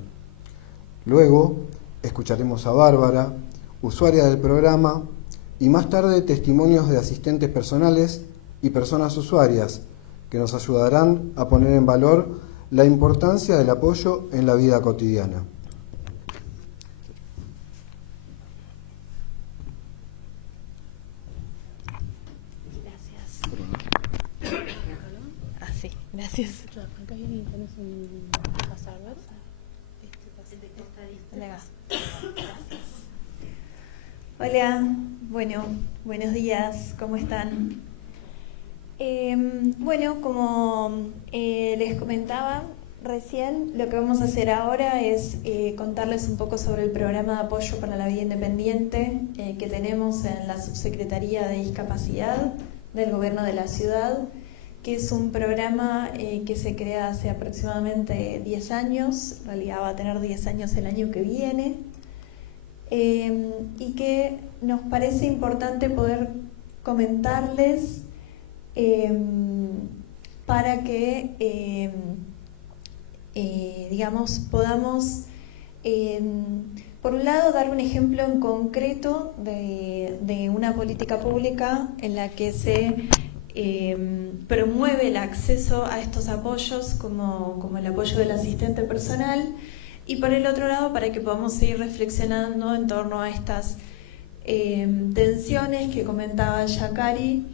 Luego, escucharemos a Bárbara, usuaria del programa, y más tarde testimonios de asistentes personales y personas usuarias que nos ayudarán a poner en valor la importancia del apoyo en la vida cotidiana. Gracias. Ah, sí, gracias. Acá viene y tenés un pasar, ¿verdad? Hola, bueno, buenos días, ¿cómo están? Bueno, como les comentaba recién, lo que vamos a hacer ahora es contarles un poco sobre el programa de apoyo para la vida independiente que tenemos en la Subsecretaría de Discapacidad del Gobierno de la Ciudad, que es un programa que se crea hace aproximadamente 10 años, en realidad va a tener 10 años el año que viene. Y que nos parece importante poder comentarles para que, digamos, podamos, por un lado, dar un ejemplo en concreto de una política pública en la que se promueve el acceso a estos apoyos como el apoyo del asistente personal, y por el otro lado para que podamos seguir reflexionando en torno a estas tensiones que comentaba Yakari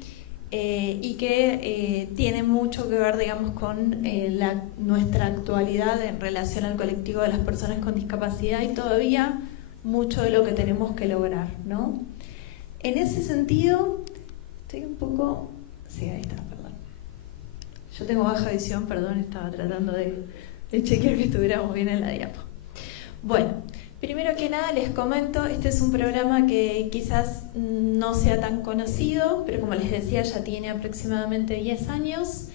y que tiene mucho que ver, digamos, con nuestra actualidad en relación al colectivo de las personas con discapacidad y todavía mucho de lo que tenemos que lograr, ¿no? En ese sentido, estoy un poco... Sí, ahí está, perdón. Yo tengo baja visión, perdón, estaba tratando de chequear que estuviéramos bien en la diapo. Bueno, primero que nada les comento, este es un programa que quizás no sea tan conocido, pero como les decía ya tiene aproximadamente 10 años,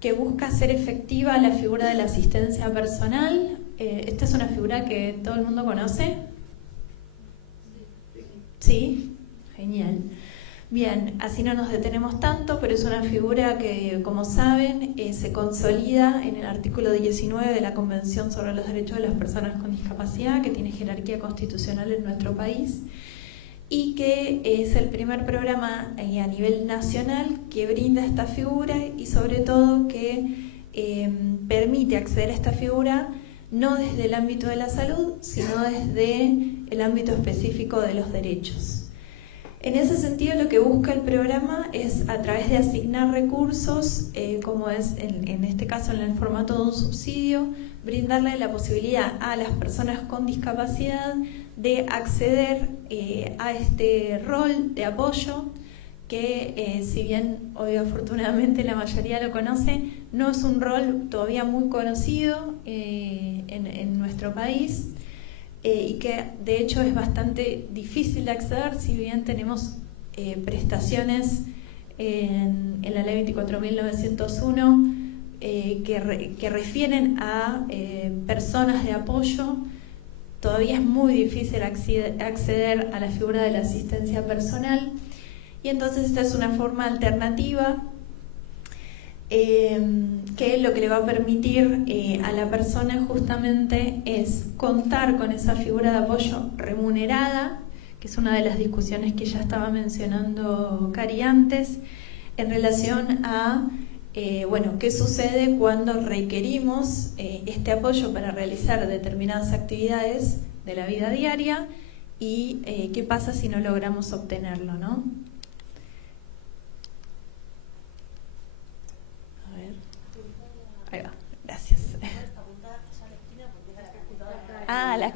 que busca hacer efectiva la figura de la asistencia personal. Esta es una figura que todo el mundo conoce. ¿Sí? Genial. Bien, así no nos detenemos tanto, pero es una figura que, como saben, se consolida en el artículo 19 de la Convención sobre los Derechos de las Personas con Discapacidad, que tiene jerarquía constitucional en nuestro país, y que es el primer programa a nivel nacional que brinda esta figura y sobre todo que permite acceder a esta figura no desde el ámbito de la salud, sino desde el ámbito específico de los derechos. En ese sentido, lo que busca el programa es, a través de asignar recursos, como es en este caso en el formato de un subsidio, brindarle la posibilidad a las personas con discapacidad de acceder a este rol de apoyo que, si bien hoy afortunadamente la mayoría lo conoce, no es un rol todavía muy conocido en nuestro país. Y que de hecho es bastante difícil de acceder, si bien tenemos prestaciones en la ley 24.901 que refieren a personas de apoyo. Todavía es muy difícil acceder a la figura de la asistencia personal, y entonces esta es una forma alternativa que lo que le va a permitir a la persona justamente es contar con esa figura de apoyo remunerada, que es una de las discusiones que ya estaba mencionando Cari antes, en relación a bueno, qué sucede cuando requerimos este apoyo para realizar determinadas actividades de la vida diaria y qué pasa si no logramos obtenerlo, ¿no? Ahí va, gracias. Ah, la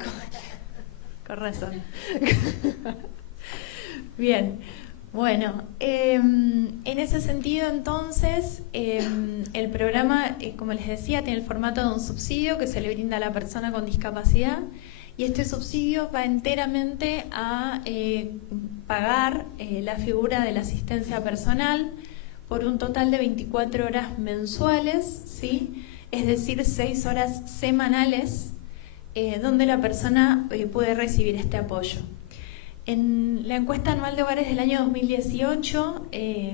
con razón. Bien, bueno, en ese sentido entonces el programa, como les decía, tiene el formato de un subsidio que se le brinda a la persona con discapacidad, y este subsidio va enteramente a pagar la figura de la asistencia personal por un total de 24 horas mensuales, ¿sí? Es decir, 6 horas semanales, donde la persona puede recibir este apoyo. En la encuesta anual de hogares del año 2018,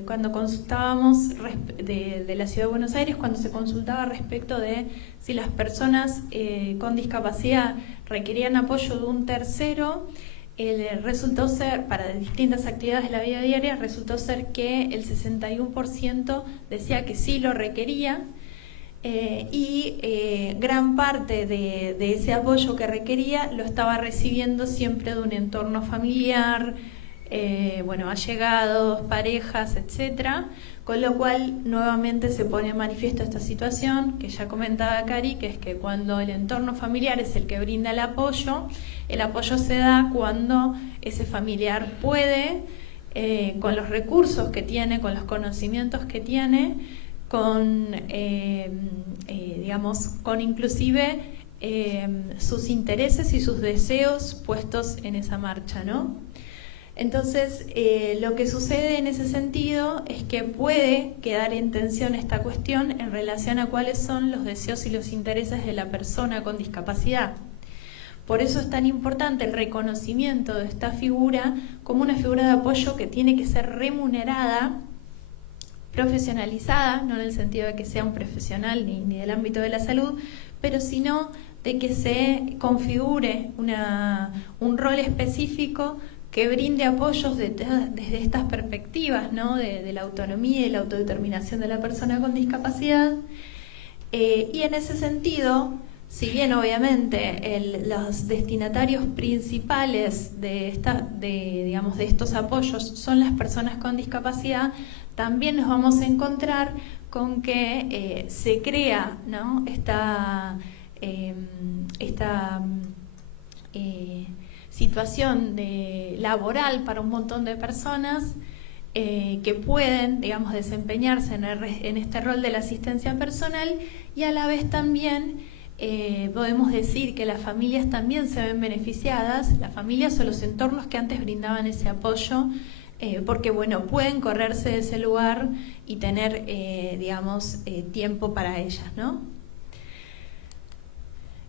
cuando consultábamos de la Ciudad de Buenos Aires, cuando se consultaba respecto de si las personas con discapacidad requerían apoyo de un tercero, resultó ser, para distintas actividades de la vida diaria, resultó ser que el 61% decía que sí lo requería, y gran parte de ese apoyo que requería lo estaba recibiendo siempre de un entorno familiar, bueno, allegados, parejas, etcétera, con lo cual nuevamente se pone en manifiesto esta situación que ya comentaba Cari, que es que cuando el entorno familiar es el que brinda el apoyo se da cuando ese familiar puede, con los recursos que tiene, con los conocimientos que tiene, con, digamos, con inclusive sus intereses y sus deseos puestos en esa marcha, ¿no? Entonces, lo que sucede en ese sentido es que puede quedar en tensión esta cuestión en relación a cuáles son los deseos y los intereses de la persona con discapacidad. Por eso es tan importante el reconocimiento de esta figura como una figura de apoyo que tiene que ser remunerada, profesionalizada, no en el sentido de que sea un profesional ni del ámbito de la salud, pero sino de que se configure un rol específico que brinde apoyos desde estas perspectivas, ¿no? de la autonomía y la autodeterminación de la persona con discapacidad. Y en ese sentido si bien obviamente los destinatarios principales de estos apoyos son las personas con discapacidad, también nos vamos a encontrar con que se crea, ¿no?, esta situación laboral para un montón de personas que pueden, digamos, desempeñarse en este rol de la asistencia personal, y a la vez también podemos decir que las familias también se ven beneficiadas, las familias o los entornos que antes brindaban ese apoyo, porque bueno, pueden correrse de ese lugar y tener, tiempo para ellas, ¿no?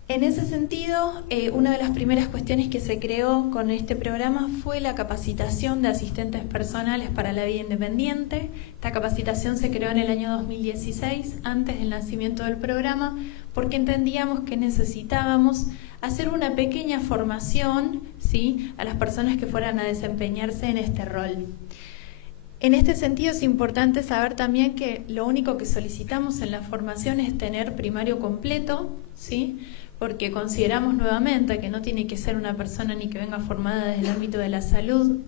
En ese sentido, una de las primeras cuestiones que se creó con este programa fue la capacitación de asistentes personales para la vida independiente. Esta capacitación se creó en el año 2016, antes del nacimiento del programa, porque entendíamos que necesitábamos hacer una pequeña formación, ¿sí?, a las personas que fueran a desempeñarse en este rol. En este sentido es importante saber también que lo único que solicitamos en la formación es tener primario completo, ¿sí?, porque consideramos nuevamente que no tiene que ser una persona ni que venga formada desde el ámbito de la salud,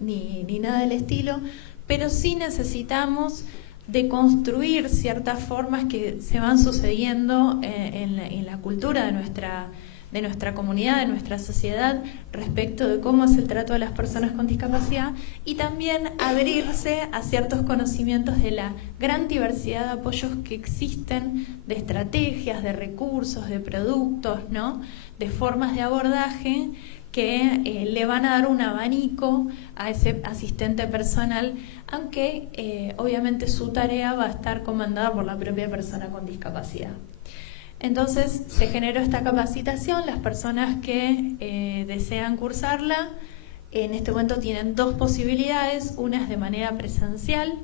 ni nada del estilo, pero sí necesitamos de construir ciertas formas que se van sucediendo en la cultura de nuestra comunidad, de nuestra sociedad, respecto de cómo es el trato de las personas con discapacidad, y también abrirse a ciertos conocimientos de la gran diversidad de apoyos que existen, de estrategias, de recursos, de productos, ¿no?, de formas de abordaje que le van a dar un abanico a ese asistente personal, aunque obviamente su tarea va a estar comandada por la propia persona con discapacidad. Entonces se generó esta capacitación. Las personas que desean cursarla en este momento tienen dos posibilidades: una es de manera presencial,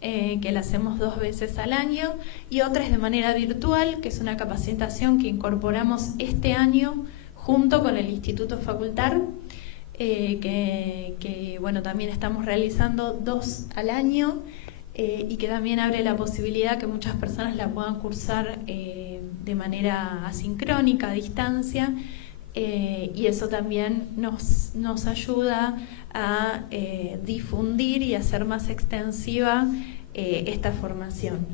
que la hacemos 2 veces al año, y otra es de manera virtual, que es una capacitación que incorporamos este año junto con el Instituto Facultar, que bueno, también estamos realizando 2 al año, y que también abre la posibilidad que muchas personas la puedan cursar de manera asincrónica, a distancia, y eso también nos ayuda a difundir y hacer más extensiva esta formación.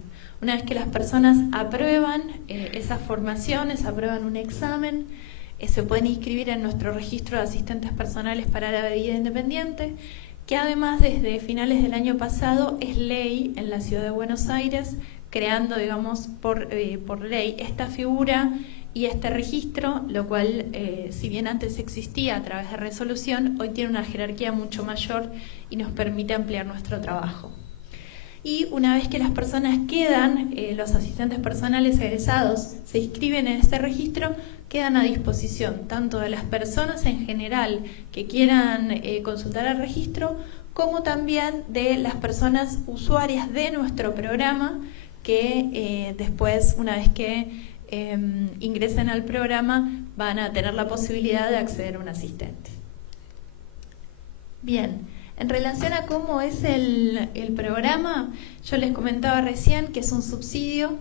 Una vez que las personas aprueban esas formaciones, aprueban un examen, se pueden inscribir en nuestro registro de asistentes personales para la vida independiente, que además desde finales del año pasado es ley en la Ciudad de Buenos Aires, creando, digamos, por ley esta figura y este registro, lo cual, si bien antes existía a través de resolución, hoy tiene una jerarquía mucho mayor y nos permite ampliar nuestro trabajo. Y una vez que las personas quedan, los asistentes personales egresados se inscriben en este registro, quedan a disposición tanto de las personas en general que quieran consultar el registro, como también de las personas usuarias de nuestro programa que después, una vez que ingresen al programa, van a tener la posibilidad de acceder a un asistente. Bien. En relación a cómo es el programa, yo les comentaba recién que es un subsidio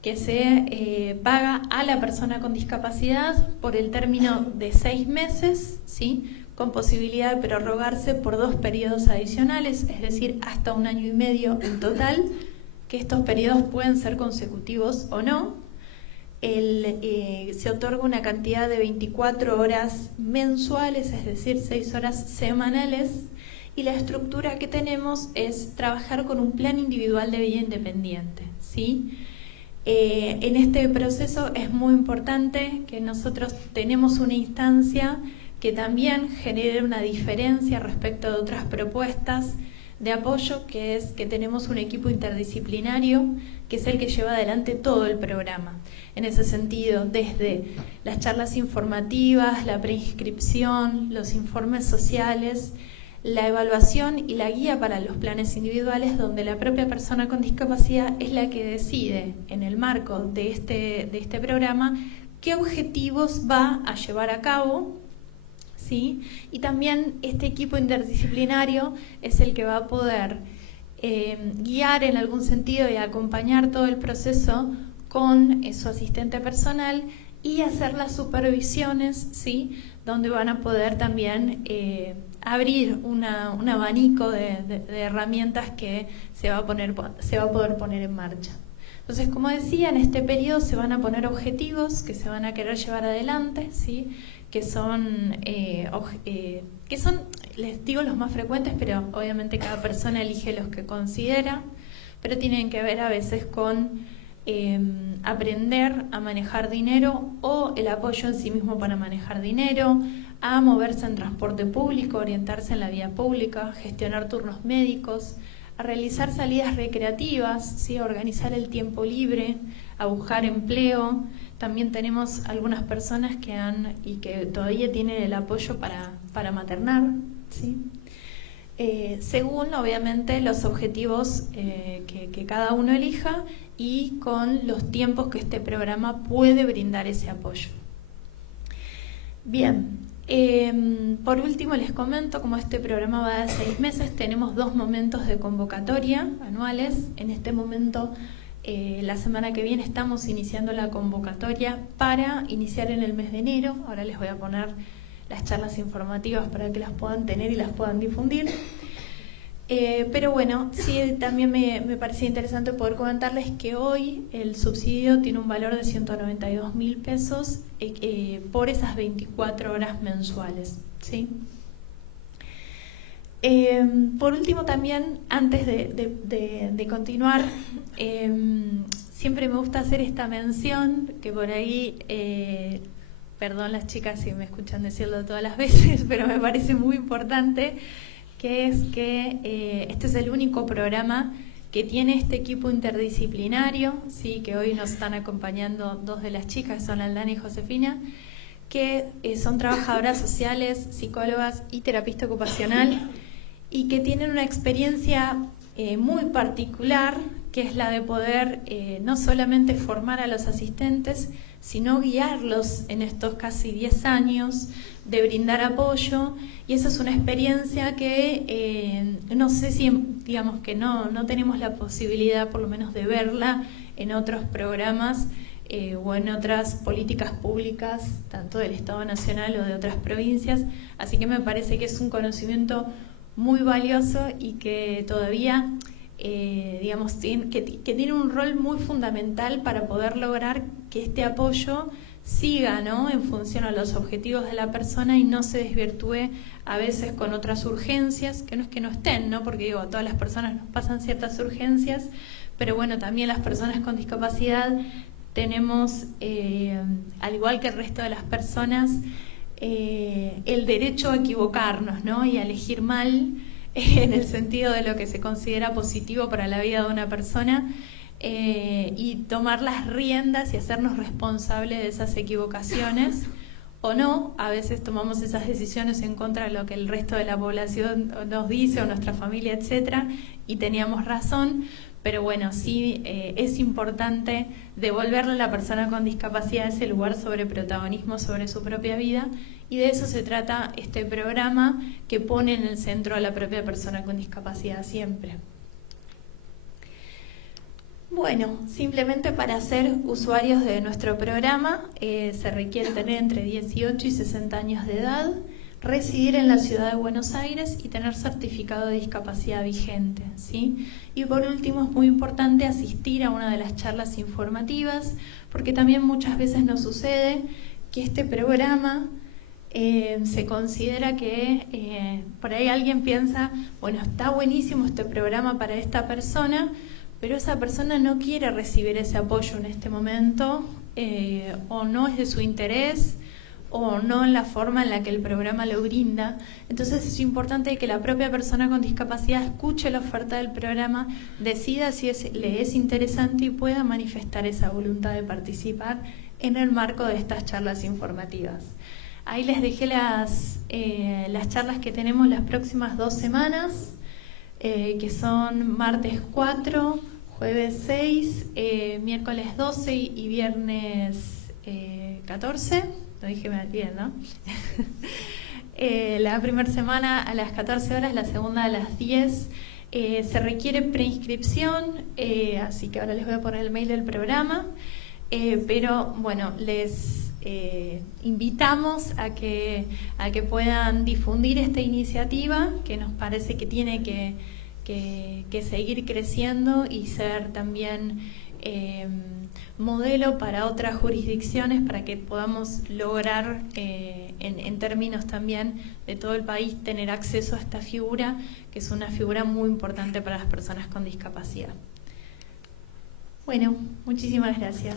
que se paga a la persona con discapacidad por el término de 6 meses, ¿sí?, con posibilidad de prorrogarse por 2 periodos adicionales, es decir, hasta 1 año y medio en total, que estos periodos pueden ser consecutivos o no. Se otorga una cantidad de 24 horas mensuales, es decir, 6 horas semanales. Y la estructura que tenemos es trabajar con un plan individual de vida independiente, ¿sí? En este proceso es muy importante que nosotros tenemos una instancia que también genere una diferencia respecto de otras propuestas de apoyo, que es que tenemos un equipo interdisciplinario que es el que lleva adelante todo el programa. En ese sentido, desde las charlas informativas, la preinscripción, los informes sociales, la evaluación y la guía para los planes individuales, donde la propia persona con discapacidad es la que decide, en el marco de este programa, qué objetivos va a llevar a cabo, ¿sí? Y también este equipo interdisciplinario es el que va a poder guiar en algún sentido y acompañar todo el proceso con su asistente personal, y hacer las supervisiones, ¿sí? Donde van a poder también abrir un abanico de herramientas que se va a poder poner en marcha. Entonces, como decía, en este periodo se van a poner objetivos que se van a querer llevar adelante, ¿sí? que son, les digo los más frecuentes, pero obviamente cada persona elige los que considera, pero tienen que ver a veces con aprender a manejar dinero o el apoyo en sí mismo para manejar dinero, a moverse en transporte público, orientarse en la vía pública, gestionar turnos médicos, a realizar salidas recreativas, ¿sí? A organizar el tiempo libre, a buscar empleo. También tenemos algunas personas que que todavía tienen el apoyo para maternar, ¿sí? Según obviamente los objetivos que cada uno elija y con los tiempos que este programa puede brindar ese apoyo. Bien. Por último les comento, como este programa va de 6 meses, tenemos 2 momentos de convocatoria anuales. En este momento, la semana que viene estamos iniciando la convocatoria para iniciar en el mes de enero. Ahora les voy a poner las charlas informativas para que las puedan tener y las puedan difundir. Pero bueno, sí, también me parecía interesante poder comentarles que hoy el subsidio tiene un valor de 192.000 pesos por esas 24 horas mensuales, ¿sí? Por último también, antes de continuar, siempre me gusta hacer esta mención, que por ahí, perdón las chicas si me escuchan decirlo todas las veces, pero me parece muy importante, que es que este es el único programa que tiene este equipo interdisciplinario, ¿sí? Que hoy nos están acompañando 2 de las chicas, son Aldana y Josefina, que son trabajadoras sociales, psicólogas y terapista ocupacional, y que tienen una experiencia muy particular, que es la de poder no solamente formar a los asistentes, sino guiarlos en estos casi 10 años de brindar apoyo, y esa es una experiencia que no sé si, digamos que no tenemos la posibilidad por lo menos de verla en otros programas o en otras políticas públicas, tanto del Estado Nacional o de otras provincias, así que me parece que es un conocimiento muy valioso y que todavía digamos que tiene un rol muy fundamental para poder lograr que este apoyo siga, ¿no?, en función a los objetivos de la persona y no se desvirtúe a veces con otras urgencias, que no es que no estén, ¿no?, porque digo, a todas las personas nos pasan ciertas urgencias, pero bueno, también las personas con discapacidad tenemos, al igual que el resto de las personas, el derecho a equivocarnos, ¿no?, y a elegir mal, en el sentido de lo que se considera positivo para la vida de una persona, y tomar las riendas y hacernos responsables de esas equivocaciones o no. A veces tomamos esas decisiones en contra de lo que el resto de la población nos dice o nuestra familia, etcétera, y teníamos razón, pero bueno, sí es importante devolverle a la persona con discapacidad ese lugar sobre protagonismo sobre su propia vida, y de eso se trata este programa, que pone en el centro a la propia persona con discapacidad siempre. Bueno, simplemente para ser usuarios de nuestro programa se requiere tener entre 18 y 60 años de edad, residir en la ciudad de Buenos Aires y tener certificado de discapacidad vigente, ¿sí? Y por último, es muy importante asistir a una de las charlas informativas, porque también muchas veces nos sucede que este programa se considera que por ahí alguien piensa, bueno, está buenísimo este programa para esta persona, pero esa persona no quiere recibir ese apoyo en este momento, o no es de su interés, o no en la forma en la que el programa lo brinda. Entonces es importante que la propia persona con discapacidad escuche la oferta del programa, decida si le es interesante y pueda manifestar esa voluntad de participar en el marco de estas charlas informativas. Ahí les dejé las charlas que tenemos las próximas 2 semanas, que son martes 4, jueves 6, miércoles 12 y viernes 14. Lo dije bien, ¿no? La primera semana a las 14 horas, la segunda a las 10. Se requiere preinscripción, así que ahora les voy a poner el mail del programa. Pero bueno, les invitamos a que puedan difundir esta iniciativa, que nos parece que tiene que seguir creciendo y ser también modelo para otras jurisdicciones, para que podamos lograr en términos también de todo el país tener acceso a esta figura, que es una figura muy importante para las personas con discapacidad. Bueno, muchísimas gracias.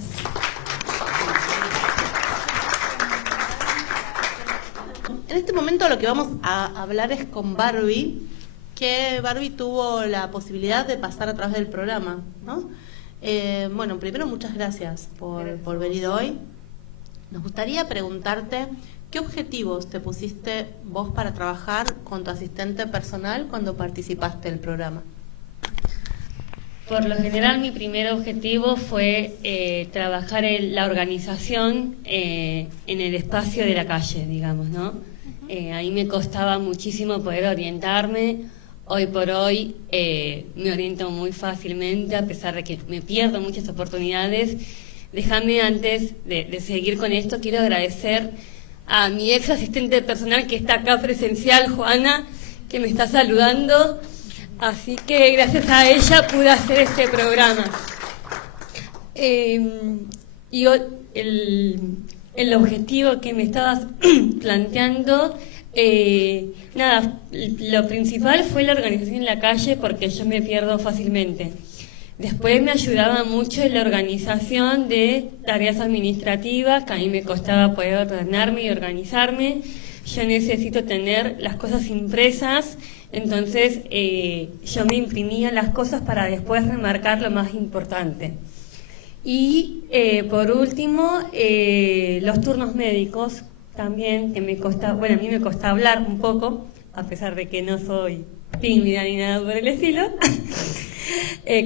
En este momento lo que vamos a hablar es con Barbie, que Barbie tuvo la posibilidad de pasar a través del programa, ¿no? Bueno, primero muchas gracias por venir hoy. Nos gustaría preguntarte ¿qué objetivos te pusiste vos para trabajar con tu asistente personal cuando participaste del programa? Por lo general mi primer objetivo fue trabajar en la organización en el espacio de la calle, digamos, ¿no? Ahí me costaba muchísimo poder orientarme. Hoy por hoy me oriento muy fácilmente, a pesar de que me pierdo muchas oportunidades. Déjame, antes de seguir con esto, quiero agradecer a mi ex asistente personal que está acá presencial, Juana, que me está saludando. Así que gracias a ella pude hacer este programa. Y el objetivo que me estabas planteando, nada, lo principal fue la organización en la calle, porque yo me pierdo fácilmente. Después me ayudaba mucho en la organización de tareas administrativas, que a mí me costaba poder ordenarme y organizarme. Yo necesito tener las cosas impresas, entonces yo me imprimía las cosas para después remarcar lo más importante. Y por último, los turnos médicos también, que me costaba, bueno, a mí me costaba hablar un poco, a pesar de que no soy tímida ni nada por el estilo.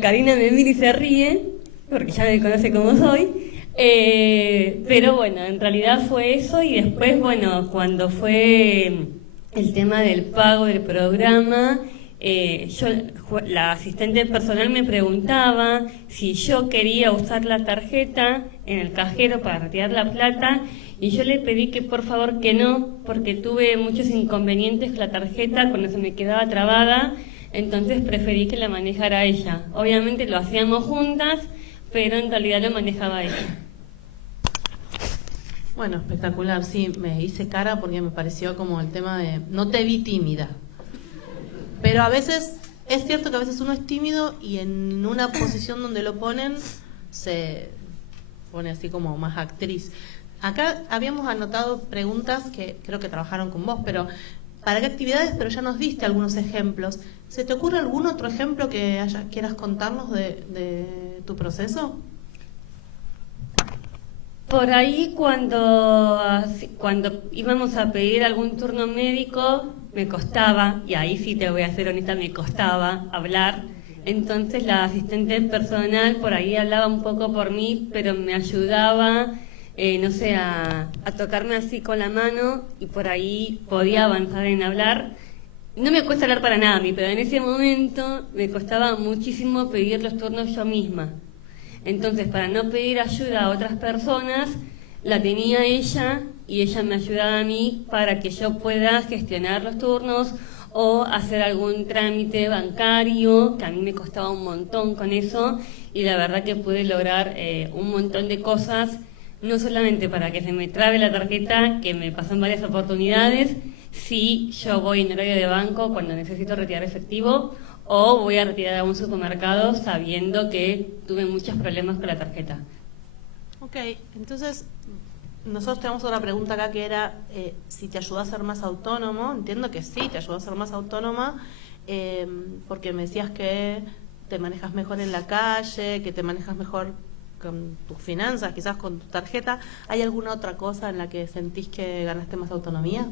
Karina me mira y se ríe, porque ya me conoce como soy. Pero bueno, en realidad fue eso. Y después, bueno, cuando fue el tema del pago del programa, la asistente personal me preguntaba si yo quería usar la tarjeta en el cajero para retirar la plata, y yo le pedí que por favor que no, porque tuve muchos inconvenientes con la tarjeta cuando se me quedaba trabada. Entonces preferí que la manejara ella. Obviamente lo hacíamos juntas, pero en realidad lo manejaba ella. Bueno, espectacular, sí, me hice cara porque me pareció como el tema de... No te vi tímida. Pero a veces, es cierto que a veces uno es tímido y en una posición donde lo ponen, se pone así como más actriz. Acá habíamos anotado preguntas que creo que trabajaron con vos, pero ¿para qué actividades? Pero ya nos diste algunos ejemplos. ¿Se te ocurre algún otro ejemplo que quieras contarnos de tu proceso? Por ahí cuando íbamos a pedir algún turno médico, me costaba, y ahí sí te voy a ser honesta, me costaba hablar. Entonces la asistente personal por ahí hablaba un poco por mí, pero me ayudaba, no sé, a tocarme así con la mano, y por ahí podía avanzar en hablar. No me cuesta hablar para nada a mí, pero en ese momento me costaba muchísimo pedir los turnos yo misma. Entonces, para no pedir ayuda a otras personas, la tenía ella y ella me ayudaba a mí para que yo pueda gestionar los turnos o hacer algún trámite bancario, que a mí me costaba un montón con eso, y la verdad que pude lograr un montón de cosas, no solamente para que se me trabe la tarjeta, que me pasó en varias oportunidades, si yo voy en horario de banco cuando necesito retirar efectivo, o voy a retirar a un supermercado sabiendo que tuve muchos problemas con la tarjeta. Ok, entonces nosotros tenemos otra pregunta acá que era si te ayudó a ser más autónomo. Entiendo que sí, te ayudó a ser más autónoma, porque me decías que te manejas mejor en la calle, que te manejas mejor con tus finanzas, quizás con tu tarjeta. ¿Hay alguna otra cosa en la que sentís que ganaste más autonomía?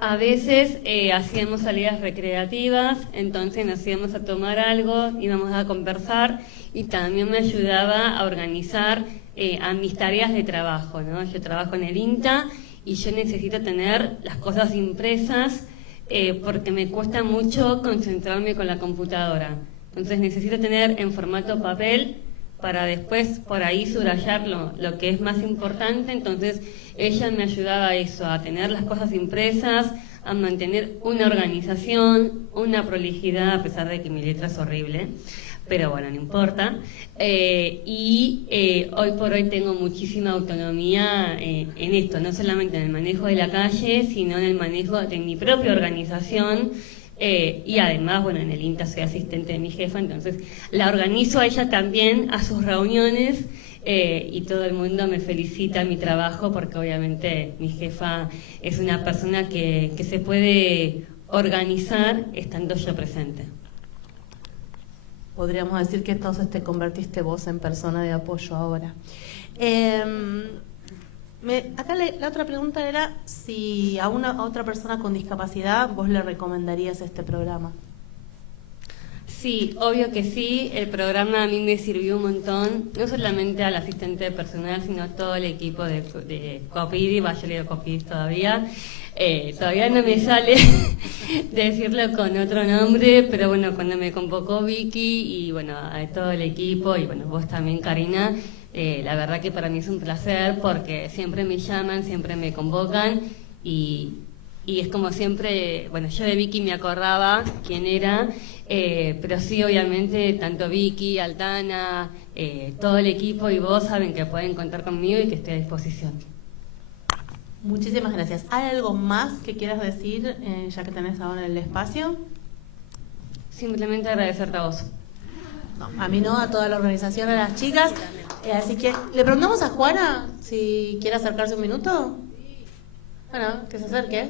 A veces hacíamos salidas recreativas, entonces nos íbamos a tomar algo, íbamos a conversar, y también me ayudaba a organizar a mis tareas de trabajo, ¿no? Yo trabajo en el INTA y yo necesito tener las cosas impresas porque me cuesta mucho concentrarme con la computadora. Entonces necesito tener en formato papel para después por ahí subrayar lo que es más importante. Entonces ella me ayudaba a eso, a tener las cosas impresas, a mantener una organización, una prolijidad, a pesar de que mi letra es horrible, pero bueno, no importa. Hoy por hoy tengo muchísima autonomía en esto, no solamente en el manejo de la calle, sino en el manejo de mi propia organización. Y además, bueno, en el INTA soy asistente de mi jefa, entonces la organizo a ella también, a sus reuniones, y todo el mundo me felicita mi trabajo, porque obviamente mi jefa es una persona que se puede organizar estando yo presente. Podríamos decir que entonces te convertiste vos en persona de apoyo ahora. Acá la otra pregunta era si a otra persona con discapacidad vos le recomendarías este programa. Sí, obvio que sí. El programa a mí me sirvió un montón, no solamente al asistente personal, sino a todo el equipo de Copidi. Yo le digo Copidi todavía. Todavía no me sale decirlo con otro nombre, pero bueno, cuando me convocó Vicky y bueno, a todo el equipo y bueno, vos también, Karina, la verdad que para mí es un placer porque siempre me llaman, siempre me convocan y es como siempre, bueno, yo de Vicky me acordaba quién era, pero sí, obviamente, tanto Vicky, Aldana, todo el equipo y vos saben que pueden contar conmigo y que estoy a disposición. Muchísimas gracias. ¿Hay algo más que quieras decir, ya que tenés ahora el espacio? Simplemente agradecerte a vos. No, a mí no, a toda la organización, a las chicas. Así que, ¿le preguntamos a Juana si quiere acercarse un minuto? Bueno, que se acerque.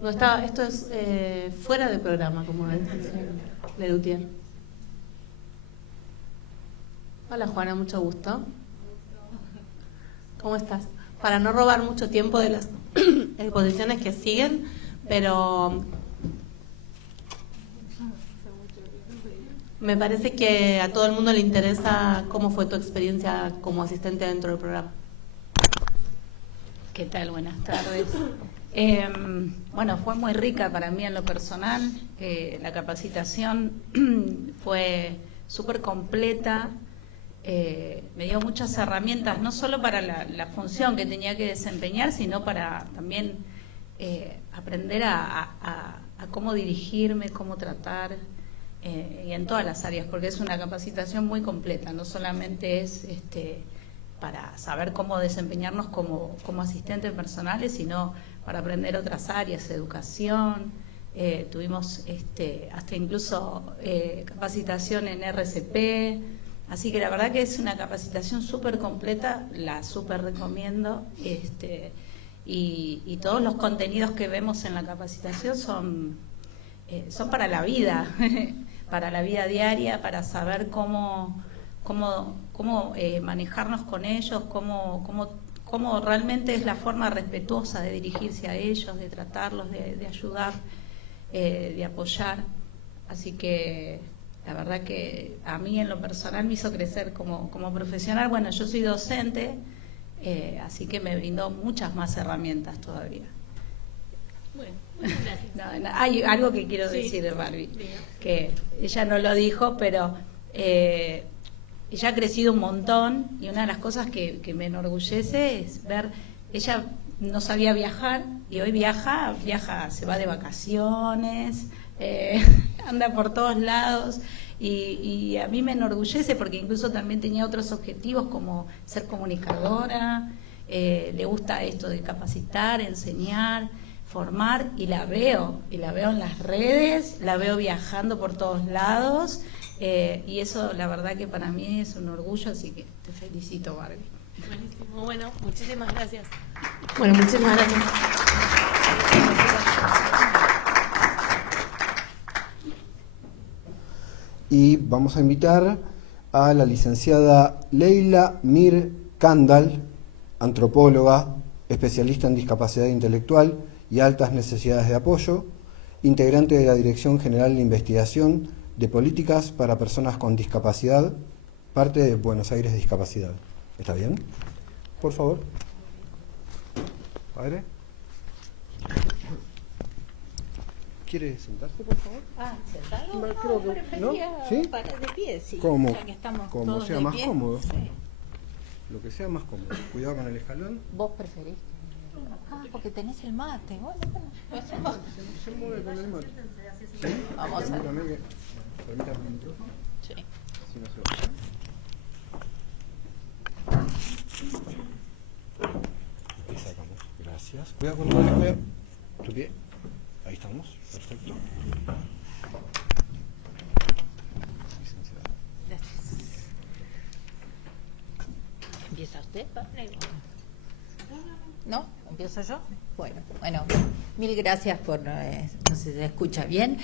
No está, esto es fuera del programa, como de Lutier. Hola Juana, mucho gusto. ¿Cómo estás? Para no robar mucho tiempo de las exposiciones que siguen, pero me parece que a todo el mundo le interesa cómo fue tu experiencia como asistente dentro del programa. ¿Qué tal? Buenas tardes. Bueno, fue muy rica para mí en lo personal. La capacitación fue súper completa. Me dio muchas herramientas, no solo para la función que tenía que desempeñar, sino para también aprender a cómo dirigirme, cómo tratar, y en todas las áreas, porque es una capacitación muy completa, no solamente es para saber cómo desempeñarnos como asistentes personales, sino para aprender otras áreas, educación, tuvimos hasta incluso capacitación en RCP. Así que la verdad que es una capacitación súper completa, la súper recomiendo, y todos los contenidos que vemos en la capacitación son para la vida, para la vida diaria, para saber cómo manejarnos con ellos, cómo realmente es la forma respetuosa de dirigirse a ellos, de tratarlos, de ayudar, de apoyar. Así que la verdad que a mí en lo personal me hizo crecer como profesional. Bueno, yo soy docente, así que me brindó muchas más herramientas todavía. Bueno, gracias. No, hay algo que quiero decir de Barbie, que ella no lo dijo, pero ella ha crecido un montón y una de las cosas que me enorgullece es ver, ella no sabía viajar y hoy viaja, se va de vacaciones, anda por todos lados y a mí me enorgullece porque incluso también tenía otros objetivos como ser comunicadora, le gusta esto de capacitar, enseñar, formar y la veo en las redes, la veo viajando por todos lados y eso la verdad que para mí es un orgullo, así que te felicito, Barbie. Buenísimo, bueno, muchísimas gracias. Bueno, muchísimas gracias. Y vamos a invitar a la licenciada Leila Mir Kandal, antropóloga, especialista en discapacidad intelectual y altas necesidades de apoyo, integrante de la Dirección General de Investigación de Políticas para Personas con Discapacidad, parte de Buenos Aires Discapacidad. ¿Está bien? Por favor. Padre. ¿Quiere sentarse, por favor? ¿Sentado? No, No, creo que- prefería ¿no? ¿Sí? para de pie, sí. Como Ya que estamos como todos sea de más pie. cómodo. Sí. Lo que sea más cómodo. Cuidado con el escalón. ¿Vos preferís? Porque tenés el mate. Bueno, lo hacemos. Se mueve con el mate. ¿Sí? Vamos a ver. Permítame el micrófono. Sí. Si no se va. Ahí sacamos. Gracias. Cuidado con el mate, cuidado. Tu pie. Ahí estamos. Perfecto. Licenciada. Gracias. ¿Empieza usted, padre? ¿No? ¿Empiezo yo? Bueno, mil gracias por, no sé si se escucha bien,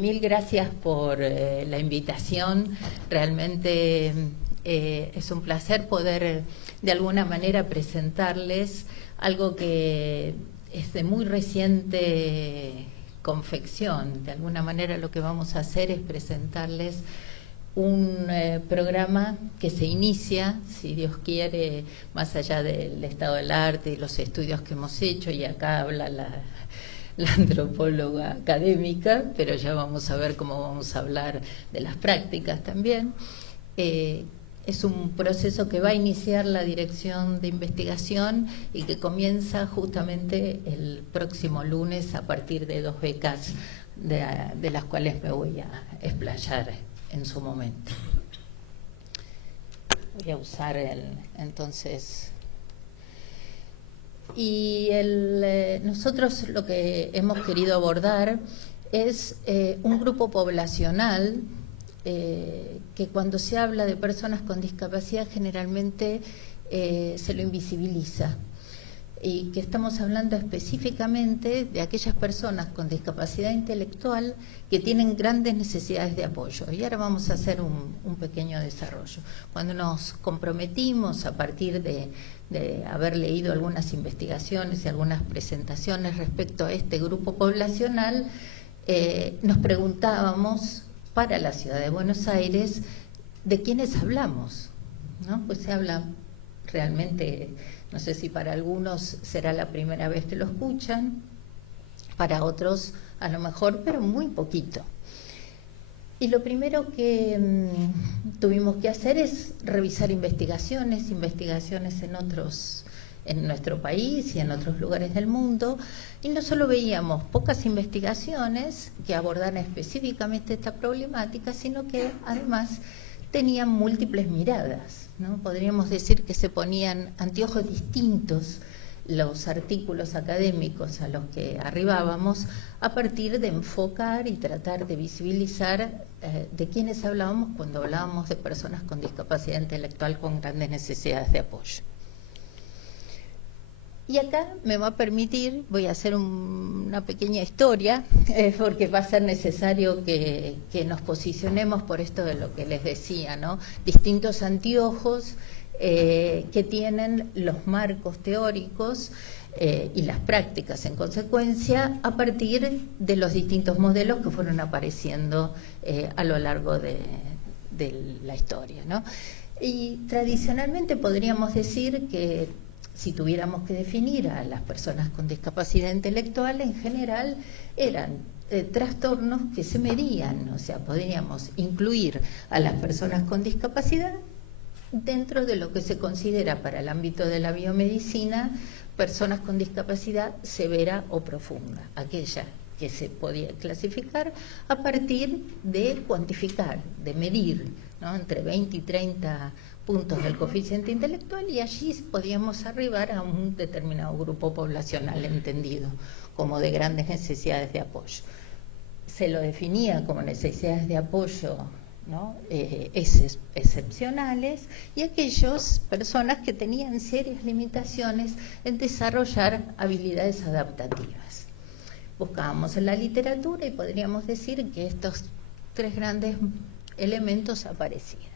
mil gracias por la invitación. Realmente es un placer poder de alguna manera presentarles algo que es de muy reciente confección. De alguna manera lo que vamos a hacer es presentarles un programa que se inicia, si Dios quiere, más allá del estado del arte y los estudios que hemos hecho, y acá habla la antropóloga académica, pero ya vamos a ver cómo vamos a hablar de las prácticas también. Es un proceso que va a iniciar la Dirección de Investigación y que comienza justamente el próximo lunes a partir de 2 becas de las cuales me voy a explayar en su momento. Voy a usar entonces. Y nosotros lo que hemos querido abordar es un grupo poblacional que cuando se habla de personas con discapacidad generalmente se lo invisibiliza, y que estamos hablando específicamente de aquellas personas con discapacidad intelectual que tienen grandes necesidades de apoyo. Y ahora vamos a hacer un pequeño desarrollo. Cuando nos comprometimos, a partir de haber leído algunas investigaciones y algunas presentaciones respecto a este grupo poblacional, nos preguntábamos para la ciudad de Buenos Aires de quiénes hablamos, ¿no? Pues se habla realmente, no sé si para algunos será la primera vez que lo escuchan, para otros a lo mejor, pero muy poquito. Y lo primero que tuvimos que hacer es revisar investigaciones en nuestro país y en otros lugares del mundo, y no solo veíamos pocas investigaciones que abordaran específicamente esta problemática, sino que además tenían múltiples miradas, ¿no? Podríamos decir que se ponían anteojos distintos los artículos académicos a los que arribábamos, a partir de enfocar y tratar de visibilizar de quiénes hablábamos cuando hablábamos de personas con discapacidad intelectual con grandes necesidades de apoyo. Y acá me va a permitir, voy a hacer una pequeña historia, porque va a ser necesario que nos posicionemos por esto de lo que les decía, ¿no? Distintos anteojos que tienen los marcos teóricos y las prácticas en consecuencia a partir de los distintos modelos que fueron apareciendo a lo largo de la historia, ¿no? Y tradicionalmente podríamos decir que si tuviéramos que definir a las personas con discapacidad intelectual, en general eran trastornos que se medían, o sea, podríamos incluir a las personas con discapacidad dentro de lo que se considera para el ámbito de la biomedicina personas con discapacidad severa o profunda, aquella que se podía clasificar a partir de cuantificar, de medir, ¿no? Entre 20 y 30 puntos del coeficiente intelectual, y allí podíamos arribar a un determinado grupo poblacional entendido como de grandes necesidades de apoyo. Se lo definía como necesidades de apoyo, ¿no? Excepcionales, y aquellas personas que tenían serias limitaciones en desarrollar habilidades adaptativas. Buscábamos en la literatura y podríamos decir que estos 3 grandes elementos aparecían.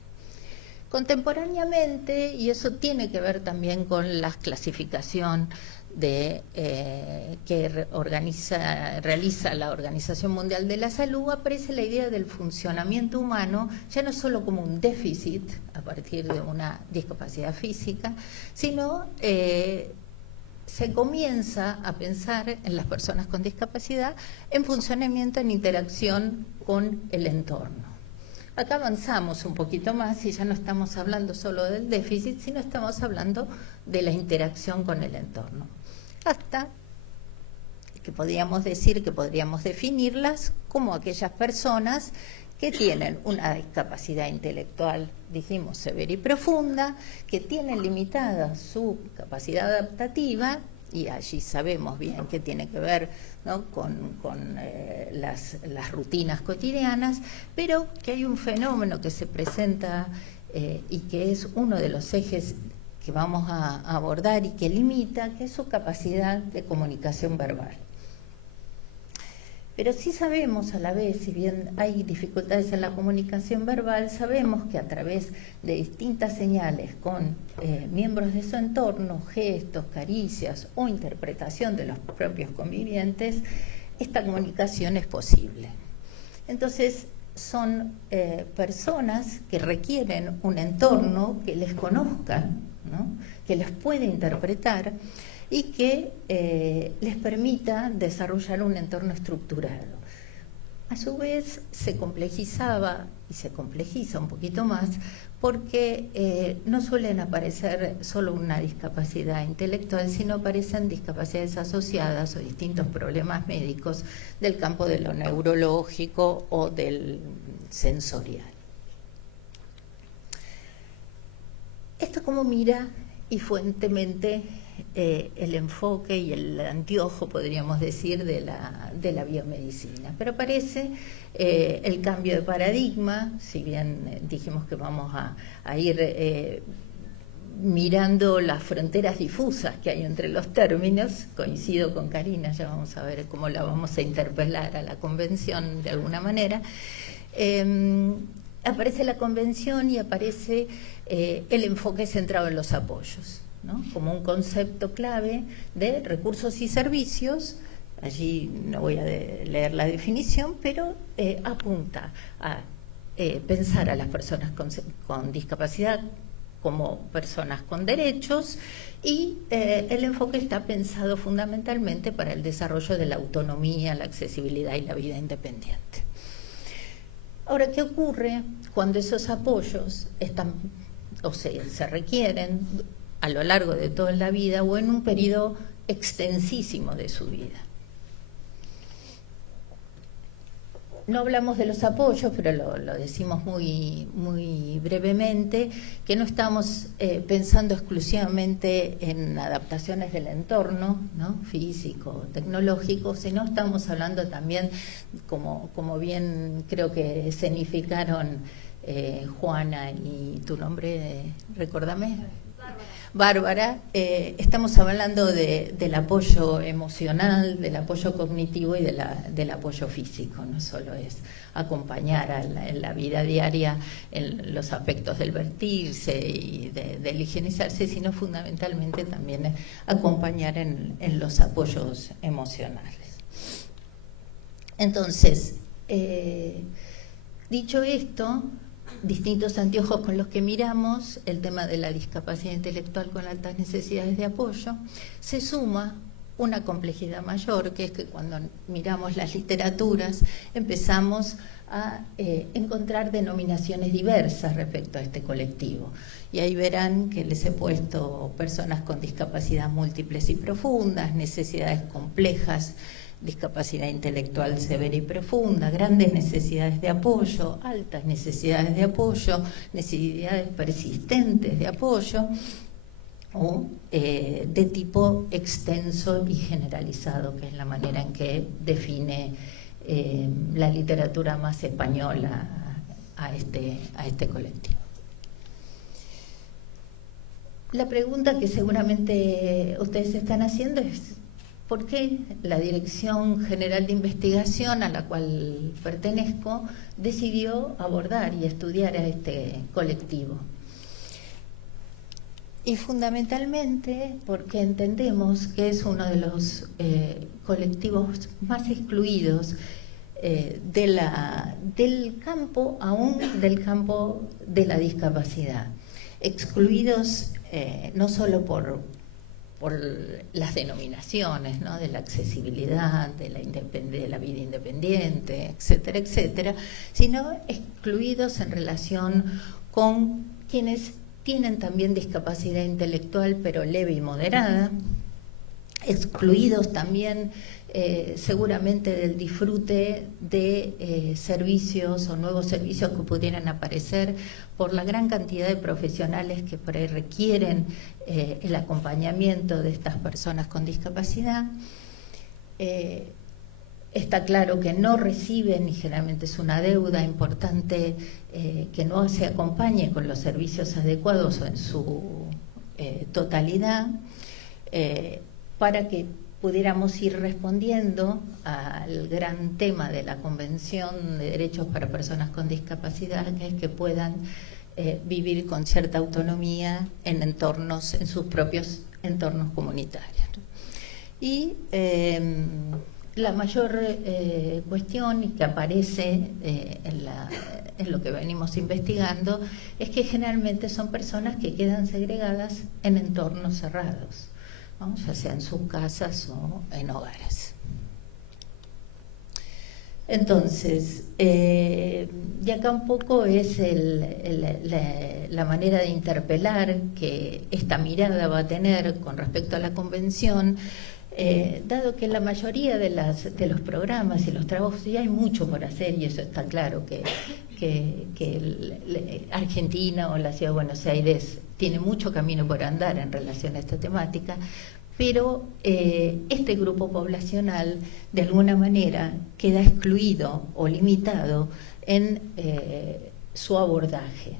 Contemporáneamente, y eso tiene que ver también con la clasificación que realiza la Organización Mundial de la Salud, aparece la idea del funcionamiento humano, ya no solo como un déficit a partir de una discapacidad física, sino se comienza a pensar en las personas con discapacidad en funcionamiento, en interacción con el entorno. Acá avanzamos un poquito más y ya no estamos hablando solo del déficit, sino estamos hablando de la interacción con el entorno. Hasta que podríamos decir que podríamos definirlas como aquellas personas que tienen una discapacidad intelectual, dijimos, severa y profunda, que tienen limitada su capacidad adaptativa, y allí sabemos bien que tiene que ver, ¿no?, con las rutinas cotidianas, pero que hay un fenómeno que se presenta y que es uno de los ejes que vamos a abordar y que limita, que es su capacidad de comunicación verbal. Pero sí sabemos a la vez, si bien hay dificultades en la comunicación verbal, sabemos que a través de distintas señales con miembros de su entorno, gestos, caricias o interpretación de los propios convivientes, esta comunicación es posible. Entonces, son personas que requieren un entorno que les conozca, ¿no?, que les pueda interpretar y que les permita desarrollar un entorno estructurado. A su vez, se complejizaba y se complejiza un poquito más porque no suelen aparecer solo una discapacidad intelectual, sino aparecen discapacidades asociadas o distintos problemas médicos del campo de lo neurológico o del sensorial. Esto como mira y fuertemente el enfoque y el anteojo, podríamos decir, de la biomedicina. Pero aparece el cambio de paradigma, si bien dijimos que vamos a ir mirando las fronteras difusas que hay entre los términos. Coincido con Karina, ya vamos a ver cómo la vamos a interpelar a la convención de alguna manera. Aparece la convención y aparece el enfoque centrado en los apoyos, ¿no?, como un concepto clave de recursos y servicios. Allí no voy a leer la definición, pero apunta a pensar a las personas con discapacidad como personas con derechos, y el enfoque está pensado fundamentalmente para el desarrollo de la autonomía, la accesibilidad y la vida independiente. Ahora, ¿qué ocurre cuando esos apoyos están, o sea, se requieren a lo largo de toda la vida o en un periodo extensísimo de su vida? No hablamos de los apoyos, pero lo decimos muy brevemente, que no estamos pensando exclusivamente en adaptaciones del entorno, ¿no?, físico, tecnológico, sino estamos hablando también, como bien creo que escenificaron Juana y tu nombre, recuérdame. Bárbara, estamos hablando del apoyo emocional, del apoyo cognitivo y del apoyo físico. No solo es acompañar en la vida diaria en los aspectos del vestirse y del higienizarse, sino fundamentalmente también acompañar en los apoyos emocionales. Entonces, dicho esto, distintos anteojos con los que miramos el tema de la discapacidad intelectual con altas necesidades de apoyo, se suma una complejidad mayor, que es que cuando miramos las literaturas empezamos a encontrar denominaciones diversas respecto a este colectivo. Y ahí verán que les he puesto personas con discapacidad múltiples y profundas, necesidades complejas, discapacidad intelectual severa y profunda, grandes necesidades de apoyo, altas necesidades de apoyo, necesidades persistentes de apoyo, o de tipo extenso y generalizado, que es la manera en que define la literatura más española a este colectivo. La pregunta que seguramente ustedes están haciendo es: ¿por qué la Dirección General de Investigación, a la cual pertenezco, decidió abordar y estudiar a este colectivo? Y fundamentalmente porque entendemos que es uno de los colectivos más excluidos del campo, aún del campo de la discapacidad. Excluidos no solo por por las denominaciones, ¿no?, de la accesibilidad, de la vida independiente, etcétera, etcétera, sino excluidos en relación con quienes tienen también discapacidad intelectual, pero leve y moderada, excluidos también seguramente del disfrute de servicios o nuevos servicios que pudieran aparecer por la gran cantidad de profesionales que por ahí requieren el acompañamiento de estas personas con discapacidad. Está claro que no reciben, y generalmente es una deuda importante, que no se acompañe con los servicios adecuados o en su totalidad, para que pudiéramos ir respondiendo al gran tema de la Convención de Derechos para Personas con Discapacidad, que es que puedan vivir con cierta autonomía en sus propios entornos comunitarios. Y la mayor cuestión, y que aparece en lo que venimos investigando, es que generalmente son personas que quedan segregadas en entornos cerrados, ¿no?, ya sea en sus casas o en hogares. Entonces, y acá un poco es la manera de interpelar que esta mirada va a tener con respecto a la Convención, dado que la mayoría de los programas y los trabajos, ya hay mucho por hacer, y eso está claro, que Argentina o la Ciudad de Buenos Aires tiene mucho camino por andar en relación a esta temática, pero este grupo poblacional de alguna manera queda excluido o limitado en su abordaje,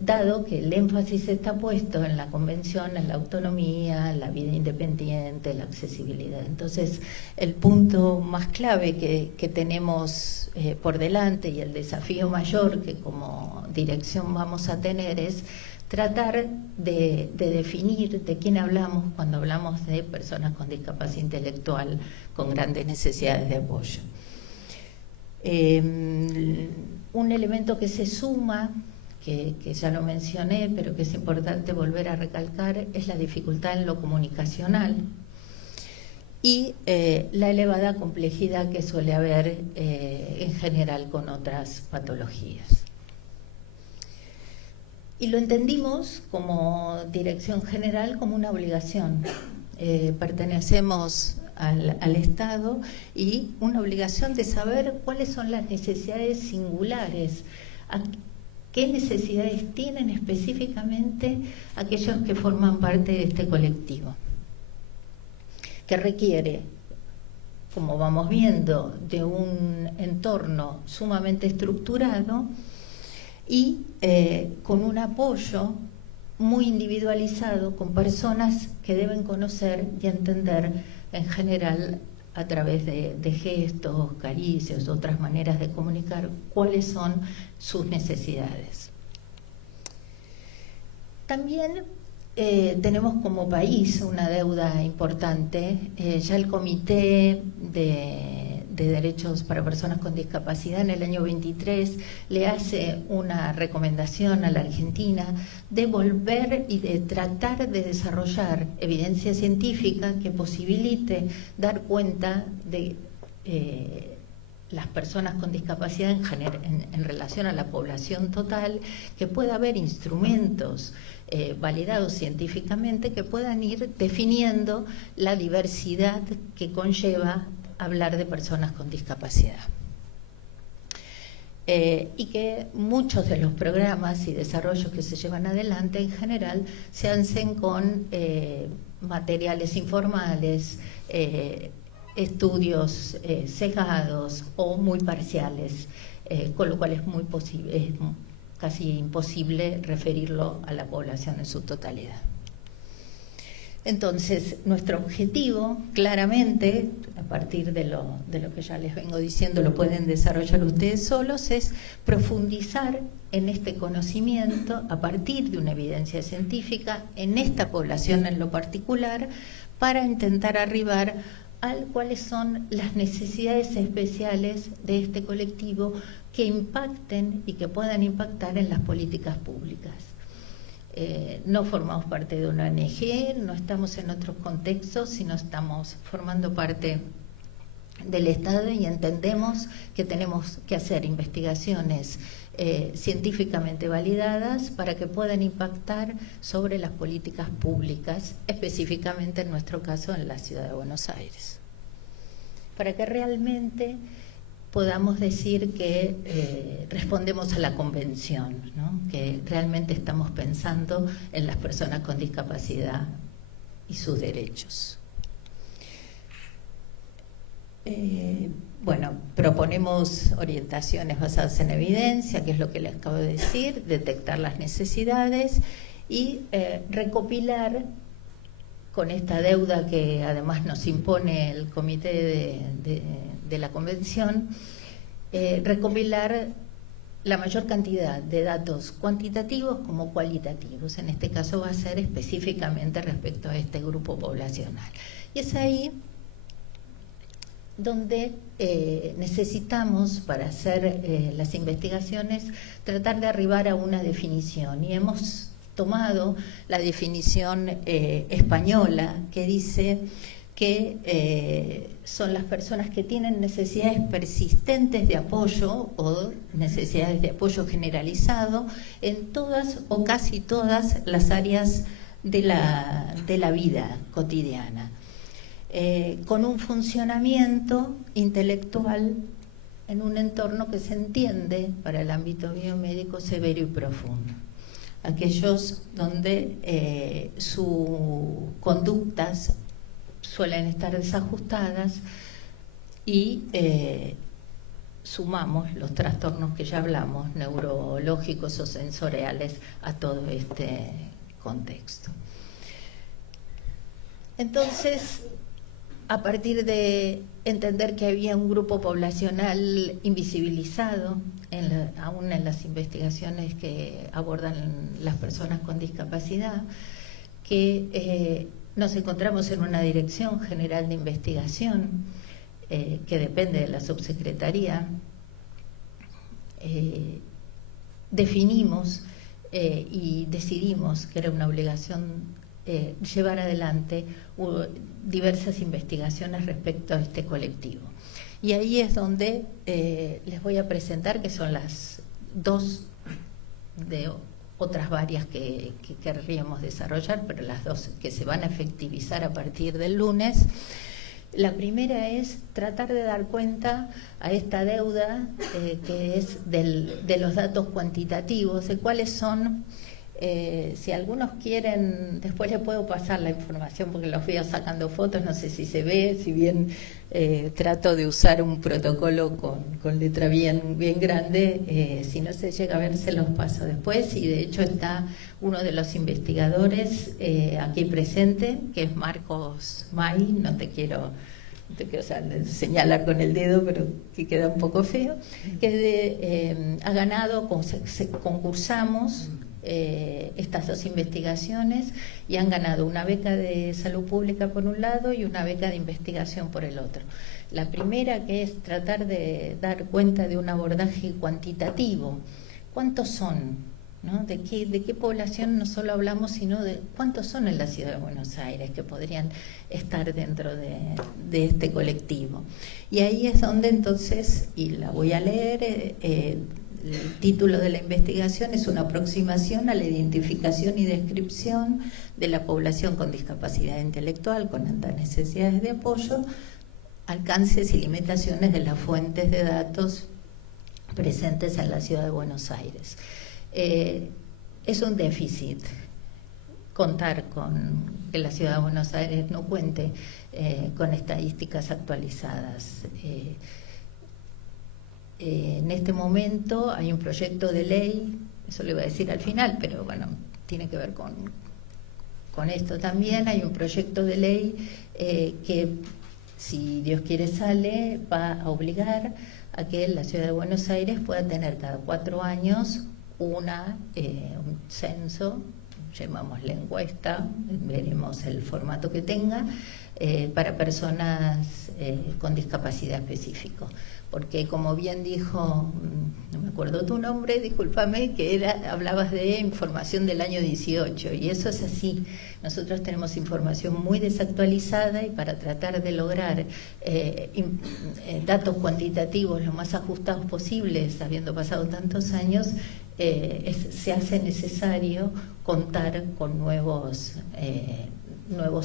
dado que el énfasis está puesto en la Convención, en la autonomía, la vida independiente, la accesibilidad. Entonces, el punto más clave que tenemos por delante, y el desafío mayor que como dirección vamos a tener, es tratar de definir de quién hablamos cuando hablamos de personas con discapacidad intelectual con grandes necesidades de apoyo. Un elemento que se suma, que ya lo mencioné, pero que es importante volver a recalcar, es la dificultad en lo comunicacional y la elevada complejidad que suele haber en general con otras patologías. Y lo entendimos como dirección general como una obligación. Pertenecemos al Estado, y una obligación de saber cuáles son las necesidades singulares, qué necesidades tienen específicamente aquellos que forman parte de este colectivo, que requiere, como vamos viendo, de un entorno sumamente estructurado y con un apoyo muy individualizado, con personas que deben conocer y entender en general a través de gestos, caricias, otras maneras de comunicar cuáles son sus necesidades. También tenemos como país una deuda importante. Ya el Comité de Derechos para Personas con Discapacidad en el año 23 le hace una recomendación a la Argentina de volver y de tratar de desarrollar evidencia científica que posibilite dar cuenta de las personas con discapacidad en relación a la población total, que pueda haber instrumentos validados científicamente que puedan ir definiendo la diversidad que conlleva hablar de personas con discapacidad. Y que muchos de los programas y desarrollos que se llevan adelante en general se hacen con materiales informales, estudios sesgados o muy parciales, con lo cual es casi imposible referirlo a la población en su totalidad. Entonces, nuestro objetivo, claramente, a partir de lo que ya les vengo diciendo, lo pueden desarrollar ustedes solos, es profundizar en este conocimiento a partir de una evidencia científica en esta población en lo particular, para intentar arribar a cuáles son las necesidades especiales de este colectivo que impacten y que puedan impactar en las políticas públicas. no formamos parte de una ONG, no estamos en otros contextos, sino estamos formando parte del Estado y entendemos que tenemos que hacer investigaciones científicamente validadas para que puedan impactar sobre las políticas públicas, específicamente en nuestro caso en la ciudad de Buenos Aires, para que realmente podamos decir que respondemos a la convención, ¿no? Que realmente estamos pensando en las personas con discapacidad y sus derechos. Bueno, proponemos orientaciones basadas en evidencia, que es lo que les acabo de decir, detectar las necesidades y recopilar, con esta deuda que además nos impone el comité de la convención, recopilar la mayor cantidad de datos cuantitativos como cualitativos. En este caso va a ser específicamente respecto a este grupo poblacional. Y es ahí donde necesitamos, para hacer las investigaciones, tratar de arribar a una definición. Y hemos tomado la definición española, que dice que son las personas que tienen necesidades persistentes de apoyo o necesidades de apoyo generalizado en todas o casi todas las áreas de la vida cotidiana. Con un funcionamiento intelectual en un entorno que se entiende para el ámbito biomédico severo y profundo. Aquellos donde sus conductas suelen estar desajustadas y sumamos los trastornos que ya hablamos, neurológicos o sensoriales, a todo este contexto. Entonces, a partir de entender que había un grupo poblacional invisibilizado, aún en las investigaciones que abordan las personas con discapacidad, que nos encontramos en una Dirección General de Investigación que depende de la subsecretaría, definimos y decidimos que era una obligación llevar adelante diversas investigaciones respecto a este colectivo. Y ahí es donde les voy a presentar, que son las dos de otras varias que querríamos desarrollar, pero las dos que se van a efectivizar a partir del lunes. La primera es tratar de dar cuenta a esta deuda que es de los datos cuantitativos, de cuáles son. Si algunos quieren, después les puedo pasar la información porque los veo sacando fotos, no sé si se ve, si bien trato de usar un protocolo con letra bien grande, si no se llega a ver se los paso después. Y de hecho está uno de los investigadores aquí presente, que es Marcos May, no te quiero señalar con el dedo, pero que queda un poco feo, que ha ganado, concursamos estas dos investigaciones y han ganado una beca de salud pública por un lado y una beca de investigación por el otro. La primera, que es tratar de dar cuenta de un abordaje cuantitativo. ¿Cuántos son? ¿No? ¿De qué población no solo hablamos, sino de cuántos son en la ciudad de Buenos Aires que podrían estar dentro de este colectivo? Y ahí es donde entonces, y la voy a leer, el título de la investigación es una aproximación a la identificación y descripción de la población con discapacidad intelectual con altas necesidades de apoyo, alcances y limitaciones de las fuentes de datos presentes en la ciudad de Buenos Aires. Es un déficit contar con que la ciudad de Buenos Aires no cuente con estadísticas actualizadas. En este momento hay un proyecto de ley, eso lo iba a decir al final, pero bueno, tiene que ver con esto también. Hay un proyecto de ley que, si Dios quiere, sale, va a obligar a que la ciudad de Buenos Aires pueda tener cada 4 años un censo, llamémosle encuesta, veremos el formato que tenga, para personas con discapacidad específico. Porque como bien dijo, no me acuerdo tu nombre, discúlpame, que hablabas de información del año 18, y eso es así. Nosotros tenemos información muy desactualizada y para tratar de lograr datos cuantitativos lo más ajustados posibles, habiendo pasado tantos años, se hace necesario contar con nuevas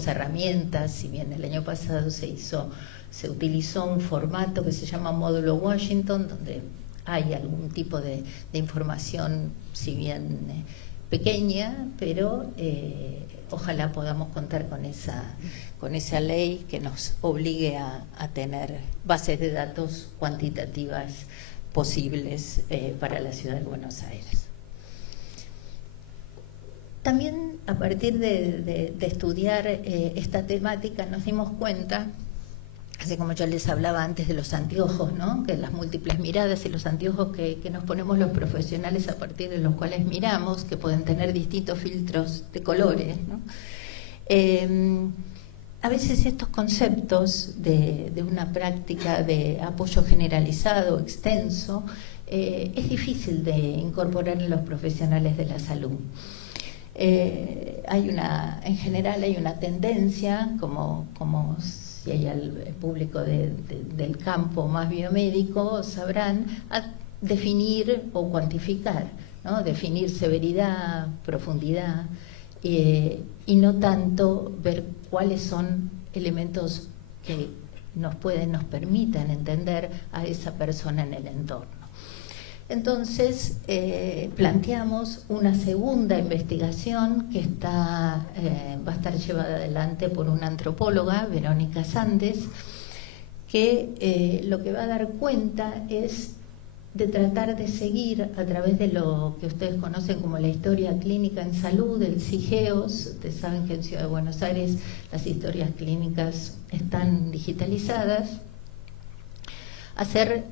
herramientas. Si bien el año pasado se utilizó un formato que se llama módulo Washington, donde hay algún tipo de información, si bien pequeña, pero ojalá podamos contar con esa ley que nos obligue a tener bases de datos cuantitativas posibles para la ciudad de Buenos Aires. También a partir de estudiar esta temática nos dimos cuenta, así como yo les hablaba antes de los anteojos, ¿no? Que las múltiples miradas y los anteojos que nos ponemos los profesionales a partir de los cuales miramos, que pueden tener distintos filtros de colores, ¿no? A veces estos conceptos de una práctica de apoyo generalizado, extenso, es difícil de incorporar en los profesionales de la salud. En general hay una tendencia, como si hay el público del campo más biomédico, sabrán, a definir o cuantificar, ¿no? Definir severidad, profundidad, y no tanto ver cuáles son elementos que nos permiten entender a esa persona en el entorno. Entonces planteamos una segunda investigación que va a estar llevada adelante por una antropóloga, Verónica Sandes, que lo que va a dar cuenta es de tratar de seguir a través de lo que ustedes conocen como la historia clínica en salud, el CIGEOS. Ustedes saben que en Ciudad de Buenos Aires las historias clínicas están digitalizadas. Hacer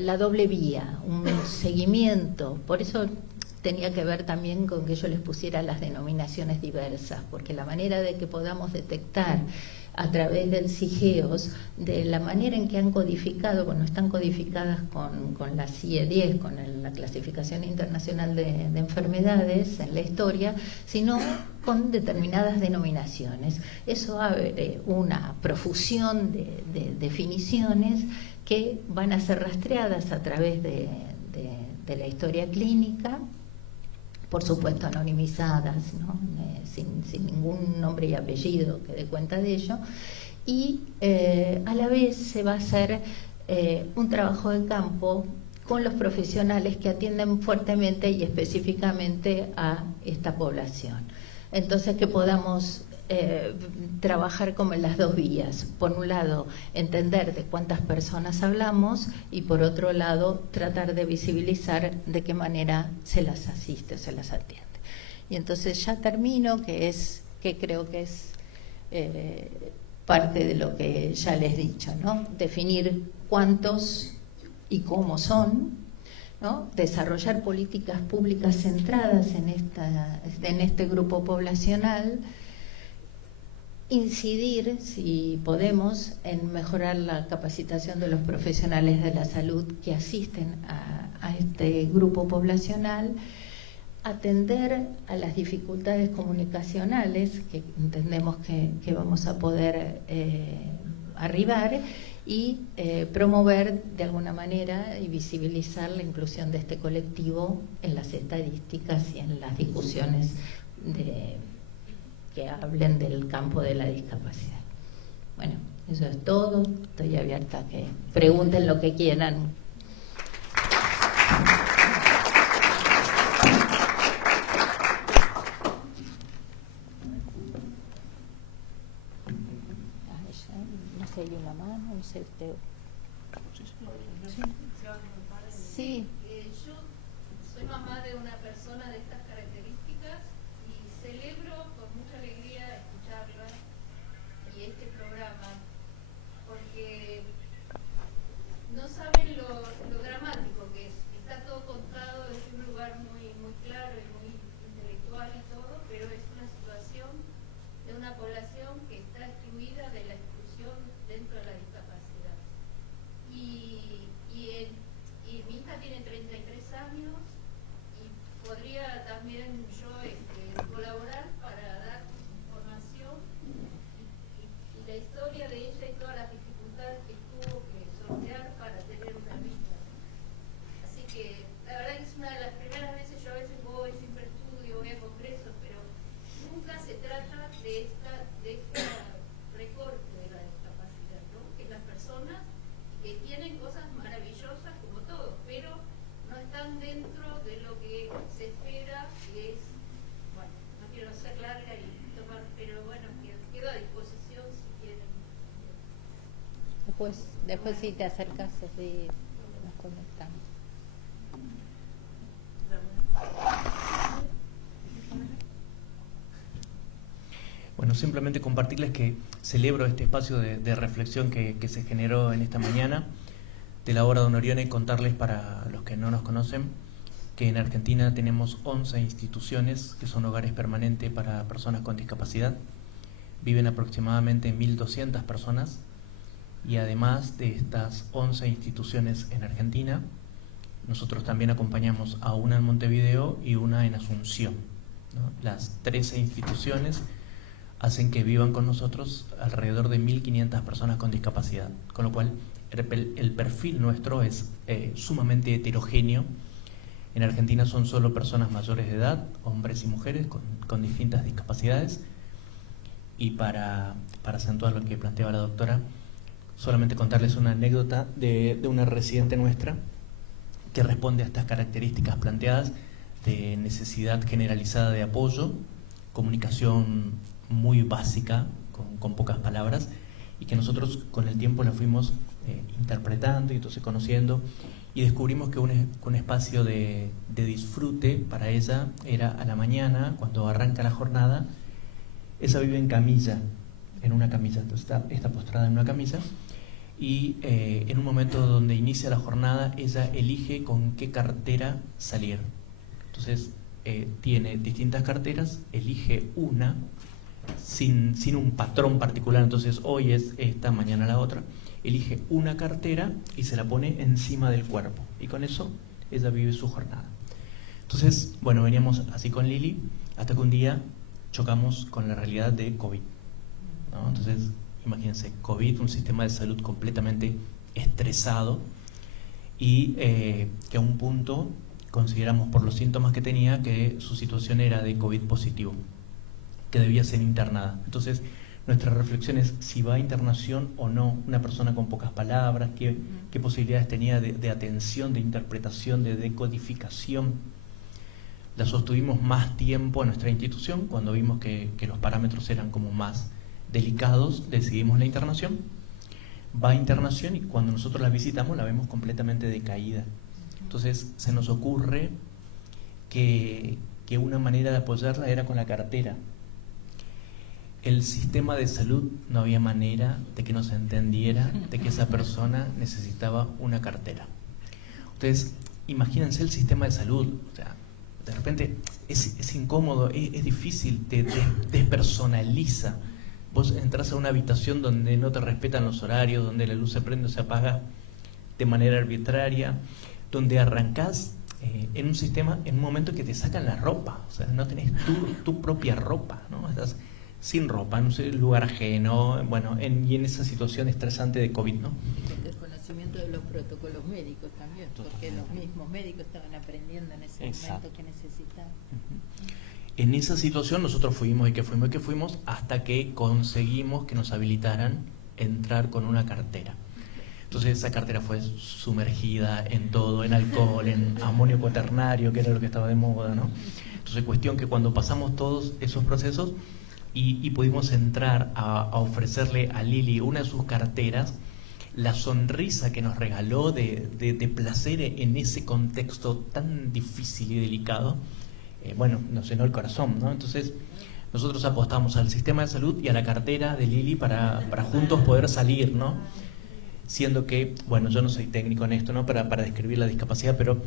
la doble vía, un seguimiento. Por eso tenía que ver también con que yo les pusiera las denominaciones diversas, porque la manera de que podamos detectar a través del CIGEOS, de la manera en que han codificado, bueno, están codificadas con la CIE-10, con la Clasificación Internacional de Enfermedades en la historia, sino con determinadas denominaciones. Eso abre una profusión de definiciones que van a ser rastreadas a través de la historia clínica, por supuesto anonimizadas, ¿no? Sin ningún nombre y apellido que dé cuenta de ello, y a la vez se va a hacer un trabajo de campo con los profesionales que atienden fuertemente y específicamente a esta población. Entonces, que podamos trabajar como en las dos vías. Por un lado, entender de cuántas personas hablamos, y por otro lado, tratar de visibilizar de qué manera se las asiste o se las atiende. Y entonces ya termino, que creo que es parte de lo que ya les he dicho, ¿no? Definir cuántos y cómo son, ¿no? Desarrollar políticas públicas centradas en este grupo poblacional, incidir, si podemos, en mejorar la capacitación de los profesionales de la salud que asisten a este grupo poblacional, atender a las dificultades comunicacionales que entendemos que vamos a poder arribar, y promover de alguna manera y visibilizar la inclusión de este colectivo en las estadísticas y en las discusiones que hablen del campo de la discapacidad. Bueno, eso es todo. Estoy abierta a que pregunten lo que quieran. No sé, hay una mano, no sé usted. Sí. Yo soy mamá de una persona de estas características y celebro con mucha alegría escucharla y este programa, porque no saben lo dramático que es. Está todo contado desde un lugar muy claro y muy intelectual y todo, pero es una situación de una población que está excluida de la exclusión dentro de la discapacidad. Después si te acercas así nos conectamos. Bueno, simplemente compartirles que celebro este espacio de reflexión que se generó en esta mañana de la obra Don Orione, y contarles, para los que no nos conocen, que en Argentina tenemos 11 instituciones que son hogares permanentes para personas con discapacidad. Viven aproximadamente 1.200 personas, y además de estas 11 instituciones en Argentina, nosotros también acompañamos a una en Montevideo y una en Asunción, ¿no? Las 13 instituciones hacen que vivan con nosotros alrededor de 1.500 personas con discapacidad, con lo cual el perfil nuestro es sumamente heterogéneo. En Argentina son solo personas mayores de edad, hombres y mujeres con distintas discapacidades. Y para acentuar lo que planteaba la doctora, solamente contarles una anécdota de una residente nuestra que responde a estas características planteadas de necesidad generalizada de apoyo, comunicación muy básica, con pocas palabras, y que nosotros con el tiempo la fuimos interpretando y entonces conociendo, y descubrimos que un espacio de disfrute para ella era a la mañana, cuando arranca la jornada. Ella vive en camilla, en una camilla, entonces está postrada en una camilla, y en un momento donde inicia la jornada, ella elige con qué cartera salir. Entonces tiene distintas carteras, elige una, sin un patrón particular, entonces hoy es esta, mañana la otra. Elige una cartera y se la pone encima del cuerpo, y con eso ella vive su jornada. Entonces, bueno, veníamos así con Lili, hasta que un día chocamos con la realidad de COVID, ¿no? Entonces, imagínense, COVID, un sistema de salud completamente estresado, y que a un punto consideramos, por los síntomas que tenía, que su situación era de COVID positivo, que debía ser internada. Entonces, nuestra reflexión es si va a internación o no, una persona con pocas palabras, qué posibilidades tenía de atención, de interpretación, de decodificación. La sostuvimos más tiempo en nuestra institución. Cuando vimos que los parámetros eran como más delicados, decidimos la internación. Va a internación, y cuando nosotros la visitamos la vemos completamente decaída. Entonces se nos ocurre que una manera de apoyarla era con la cartera. El sistema de salud, no había manera de que nos entendiera de que esa persona necesitaba una cartera. Ustedes imagínense el sistema de salud, o sea, de repente es incómodo, es difícil, te despersonaliza. Vos entras a una habitación donde no te respetan los horarios, donde la luz se prende o se apaga de manera arbitraria, donde arrancás en un sistema, en un momento que te sacan la ropa, o sea, no tenés tu propia ropa, ¿no? Estás sin ropa, en un lugar ajeno, bueno, y en esa situación estresante de COVID, ¿no? El desconocimiento de los protocolos médicos también, porque los mismos médicos estaban aprendiendo en ese momento que necesitaban. En esa situación nosotros fuimos hasta que conseguimos que nos habilitaran entrar con una cartera. Entonces esa cartera fue sumergida en todo, en alcohol, en amonio cuaternario, que era lo que estaba de moda, ¿no? Entonces cuestión que cuando pasamos todos esos procesos y pudimos entrar a ofrecerle a Lili una de sus carteras, la sonrisa que nos regaló de placer en ese contexto tan difícil y delicado, bueno, nos llenó el corazón, ¿no? Entonces nosotros apostamos al sistema de salud y a la cartera de Lili para juntos poder salir, ¿no? Siendo que, bueno, yo no soy técnico en esto, ¿no? Para describir la discapacidad, pero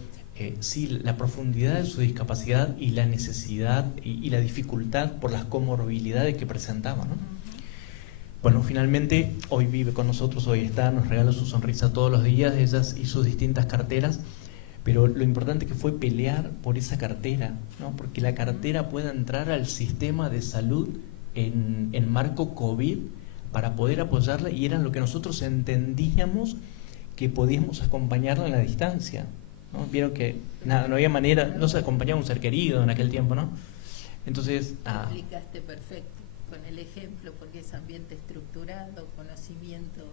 sí la profundidad de su discapacidad y la necesidad y la dificultad por las comorbilidades que presentaba, ¿no? Bueno, finalmente hoy vive con nosotros, hoy está, nos regala su sonrisa todos los días, ellas y sus distintas carteras, pero lo importante que fue pelear por esa cartera, ¿no? Porque la cartera pueda entrar al sistema de salud en marco COVID para poder apoyarla, y era lo que nosotros entendíamos que podíamos acompañarla en la distancia, ¿no? Vieron que nada, no había manera, no se acompañaba un ser querido en aquel tiempo, ¿no? Entonces, Lo explicaste perfecto con el ejemplo, porque es ambiente estructurado, conocimiento,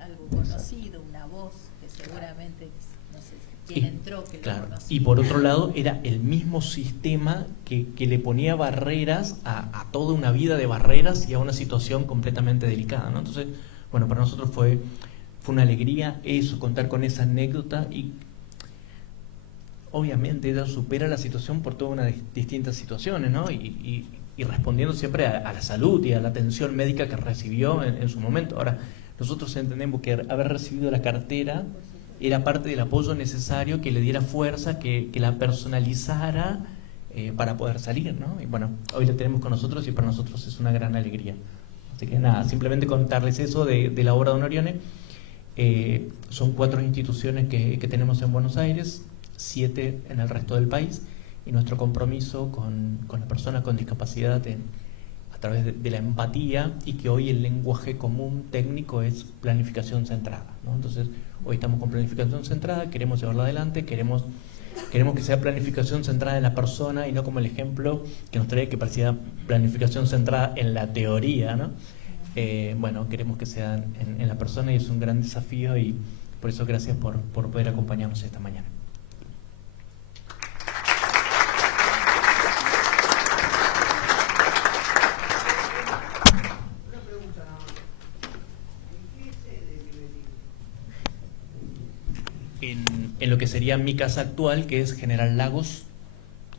algo conocido, una voz que seguramente, no sé quién entró, que claro, lo conocía. y por otro lado era el mismo sistema que le ponía barreras a toda una vida de barreras y a una situación completamente delicada, ¿no? Entonces, bueno, para nosotros fue fue una alegría eso, contar con esa anécdota, y obviamente ella supera la situación por todas unas distintas situaciones, ¿no? Y respondiendo siempre a la salud y a la atención médica que recibió en su momento. Ahora, nosotros entendemos que haber recibido la cartera era parte del apoyo necesario, que le diera fuerza, que la personalizara para poder salir, ¿no? Y bueno, hoy la tenemos con nosotros y para nosotros es una gran alegría. Así que nada, simplemente contarles eso de la obra Don Orione. Son 4 instituciones que tenemos en Buenos Aires, 7 en el resto del país, y nuestro compromiso con las personas con discapacidad a través de la empatía, y que hoy el lenguaje común técnico es planificación centrada, ¿no? Entonces, hoy estamos con planificación centrada, queremos llevarla adelante, queremos que sea planificación centrada en la persona y no como el ejemplo que nos trae, que parecía planificación centrada en la teoría, ¿no? Bueno, queremos que sea en la persona, y es un gran desafío, y por eso gracias por poder acompañarnos esta mañana. En lo que sería mi casa actual, que es General Lagos,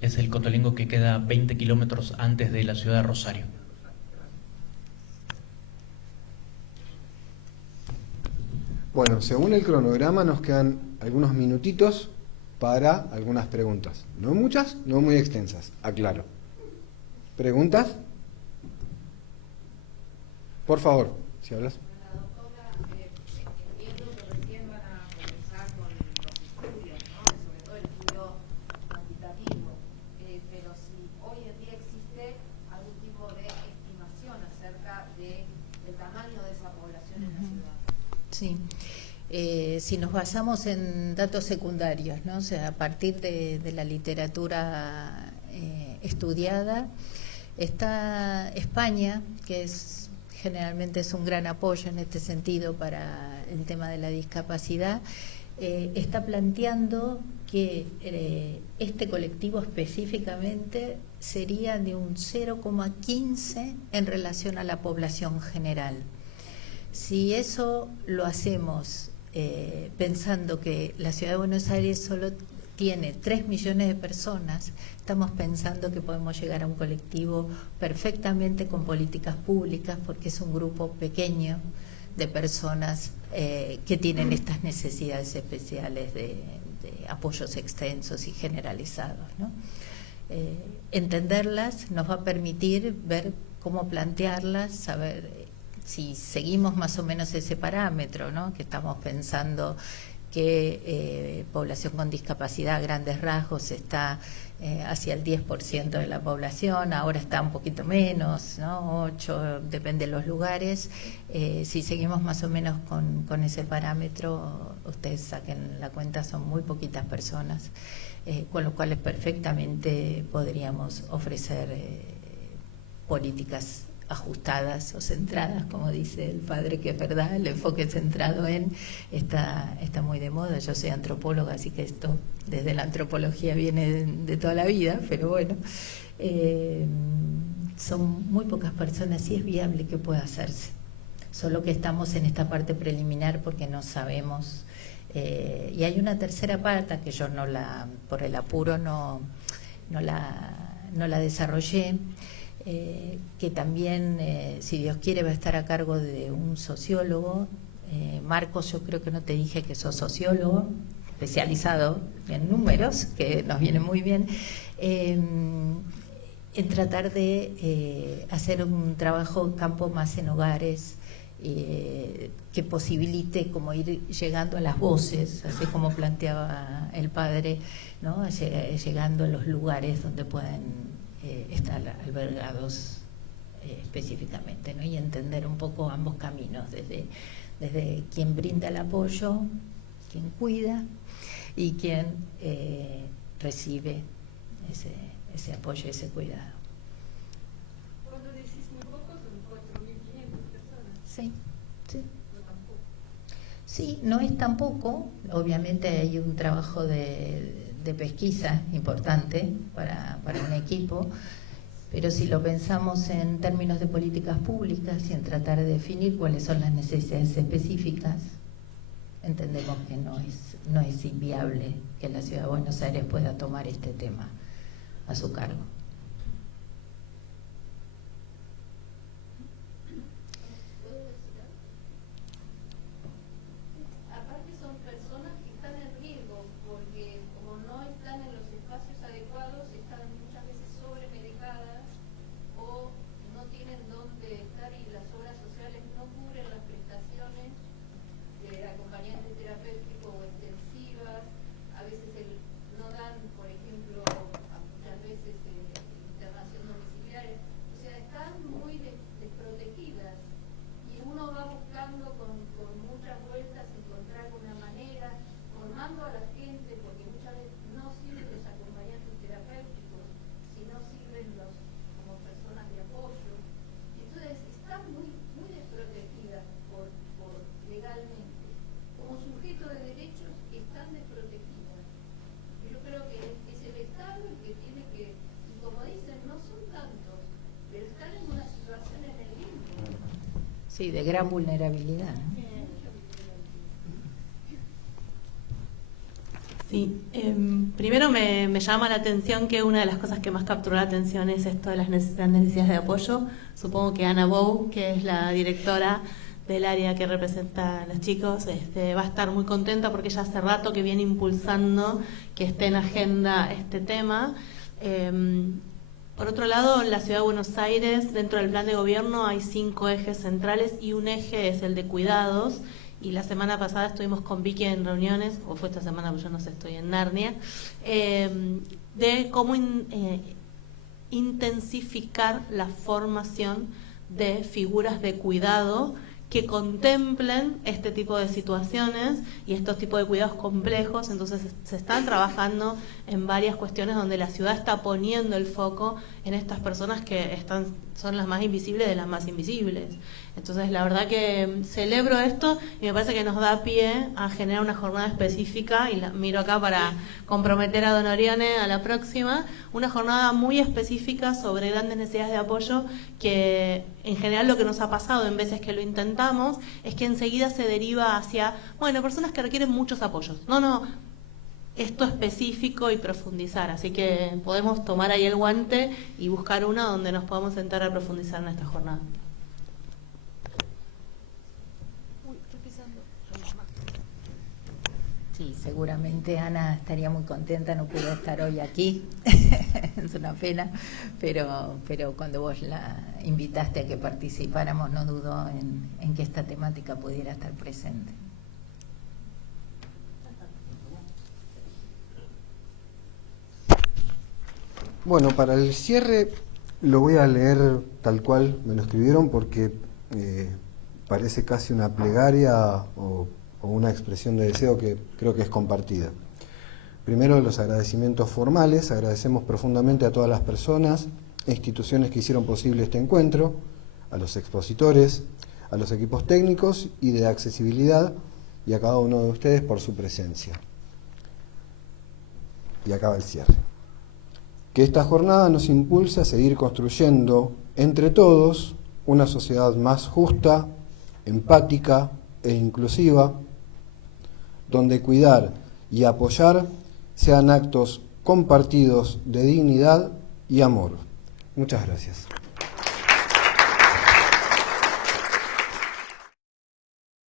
es el Cotolengo que queda 20 kilómetros antes de la ciudad de Rosario. Bueno, según el cronograma nos quedan algunos minutitos para algunas preguntas. No muchas, no muy extensas, aclaro. ¿Preguntas? Por favor, si hablas. Sí. Si nos basamos en datos secundarios, ¿no? O sea, a partir de la literatura estudiada, está España, que generalmente es un gran apoyo en este sentido para el tema de la discapacidad, está planteando que este colectivo específicamente sería de un 0,15 en relación a la población general. Si eso lo hacemos pensando que la Ciudad de Buenos Aires solo tiene 3 millones de personas, estamos pensando que podemos llegar a un colectivo perfectamente con políticas públicas, porque es un grupo pequeño de personas que tienen estas necesidades especiales de apoyos extensos y generalizados, ¿no? Entenderlas nos va a permitir ver cómo plantearlas, saber si seguimos más o menos ese parámetro, ¿no? Que estamos pensando que población con discapacidad a grandes rasgos está hacia el 10% de la población, ahora está un poquito menos, ¿no? 8, depende de los lugares. Si seguimos más o menos con ese parámetro, ustedes saquen la cuenta, son muy poquitas personas, con lo cual perfectamente podríamos ofrecer políticas ajustadas o centradas, como dice el padre, que es verdad, el enfoque centrado en está muy de moda. Yo soy antropóloga, así que esto desde la antropología viene de toda la vida, pero bueno, son muy pocas personas y es viable que pueda hacerse, solo que estamos en esta parte preliminar porque no sabemos, y hay una tercera pata que yo por el apuro no la desarrollé, que también, si Dios quiere, va a estar a cargo de un sociólogo. Marcos, yo creo que no te dije que sos sociólogo, especializado en números, que nos viene muy bien, en tratar de hacer un trabajo en campo más en hogares, que posibilite como ir llegando a las voces, así como planteaba el padre, ¿no? Llegando a los lugares donde pueden estar albergados específicamente, ¿no? Y entender un poco ambos caminos, desde quien brinda el apoyo, quien cuida y quien recibe ese apoyo y ese cuidado. Cuando decís muy poco, son 4.500 personas. Sí, sí. No tampoco. Sí, no es tampoco, obviamente hay un trabajo de pesquisa importante para un equipo, pero si lo pensamos en términos de políticas públicas y en tratar de definir cuáles son las necesidades específicas entendemos que no es inviable que la Ciudad de Buenos Aires pueda tomar este tema a su cargo. Aparte son personas que están en riesgo porque como no están en los espacios adecuados, están muchas veces sobremedicadas o no tienen dónde estar y las obras sociales no cubren las prestaciones de acompañante terapéutico o extensivas. A veces no dan, por ejemplo, muchas veces internación domiciliaria. O sea, están muy desprotegidas y uno va buscando con muchas vueltas encontrar una manera, formando a la gente, porque muchas veces no sirven los acompañantes terapéuticos, sino sirven como personas de apoyo. Entonces están muy desprotegidas por legalmente. Como sujeto de derechos están desprotegidas. Yo creo que es el Estado el que tiene que, y como dicen, no son tantos, pero están en una situación en el limbo. Sí, de gran vulnerabilidad, ¿no? Sí, primero me llama la atención que una de las cosas que más capturó la atención es esto de las necesidades de apoyo. Supongo que Ana Bou, que es la directora del área que representa a los chicos, va a estar muy contenta porque ella hace rato que viene impulsando que esté en agenda este tema. Por otro lado, en la Ciudad de Buenos Aires, dentro del plan de gobierno hay 5 ejes centrales y un eje es el de cuidados. Y la semana pasada estuvimos con Vicky en reuniones, o fue esta semana, porque yo no sé, estoy en Narnia, de cómo intensificar la formación de figuras de cuidado que contemplen este tipo de situaciones y estos tipos de cuidados complejos. Entonces se están trabajando en varias cuestiones donde la ciudad está poniendo el foco en estas personas que son las más invisibles de las más invisibles. Entonces la verdad que celebro esto y me parece que nos da pie a generar una jornada específica, y la miro acá para comprometer a Don Orione a la próxima, una jornada muy específica sobre grandes necesidades de apoyo, que en general lo que nos ha pasado en veces que lo intentamos es que enseguida se deriva hacia, bueno, personas que requieren muchos apoyos. No, esto específico y profundizar. Así que podemos tomar ahí el guante y buscar una donde nos podamos sentar a profundizar en esta jornada. Sí, seguramente Ana estaría muy contenta, no pudo estar hoy aquí, es una pena, pero cuando vos la invitaste a que participáramos, no dudó en que esta temática pudiera estar presente. Bueno, para el cierre lo voy a leer tal cual me lo escribieron porque parece casi una plegaria o una expresión de deseo que creo que es compartida. Primero, los agradecimientos formales. Agradecemos profundamente a todas las personas e instituciones que hicieron posible este encuentro, a los expositores, a los equipos técnicos y de accesibilidad, y a cada uno de ustedes por su presencia. Y acaba el cierre. Que esta jornada nos impulse a seguir construyendo entre todos una sociedad más justa, empática e inclusiva, donde cuidar y apoyar sean actos compartidos de dignidad y amor. Muchas gracias.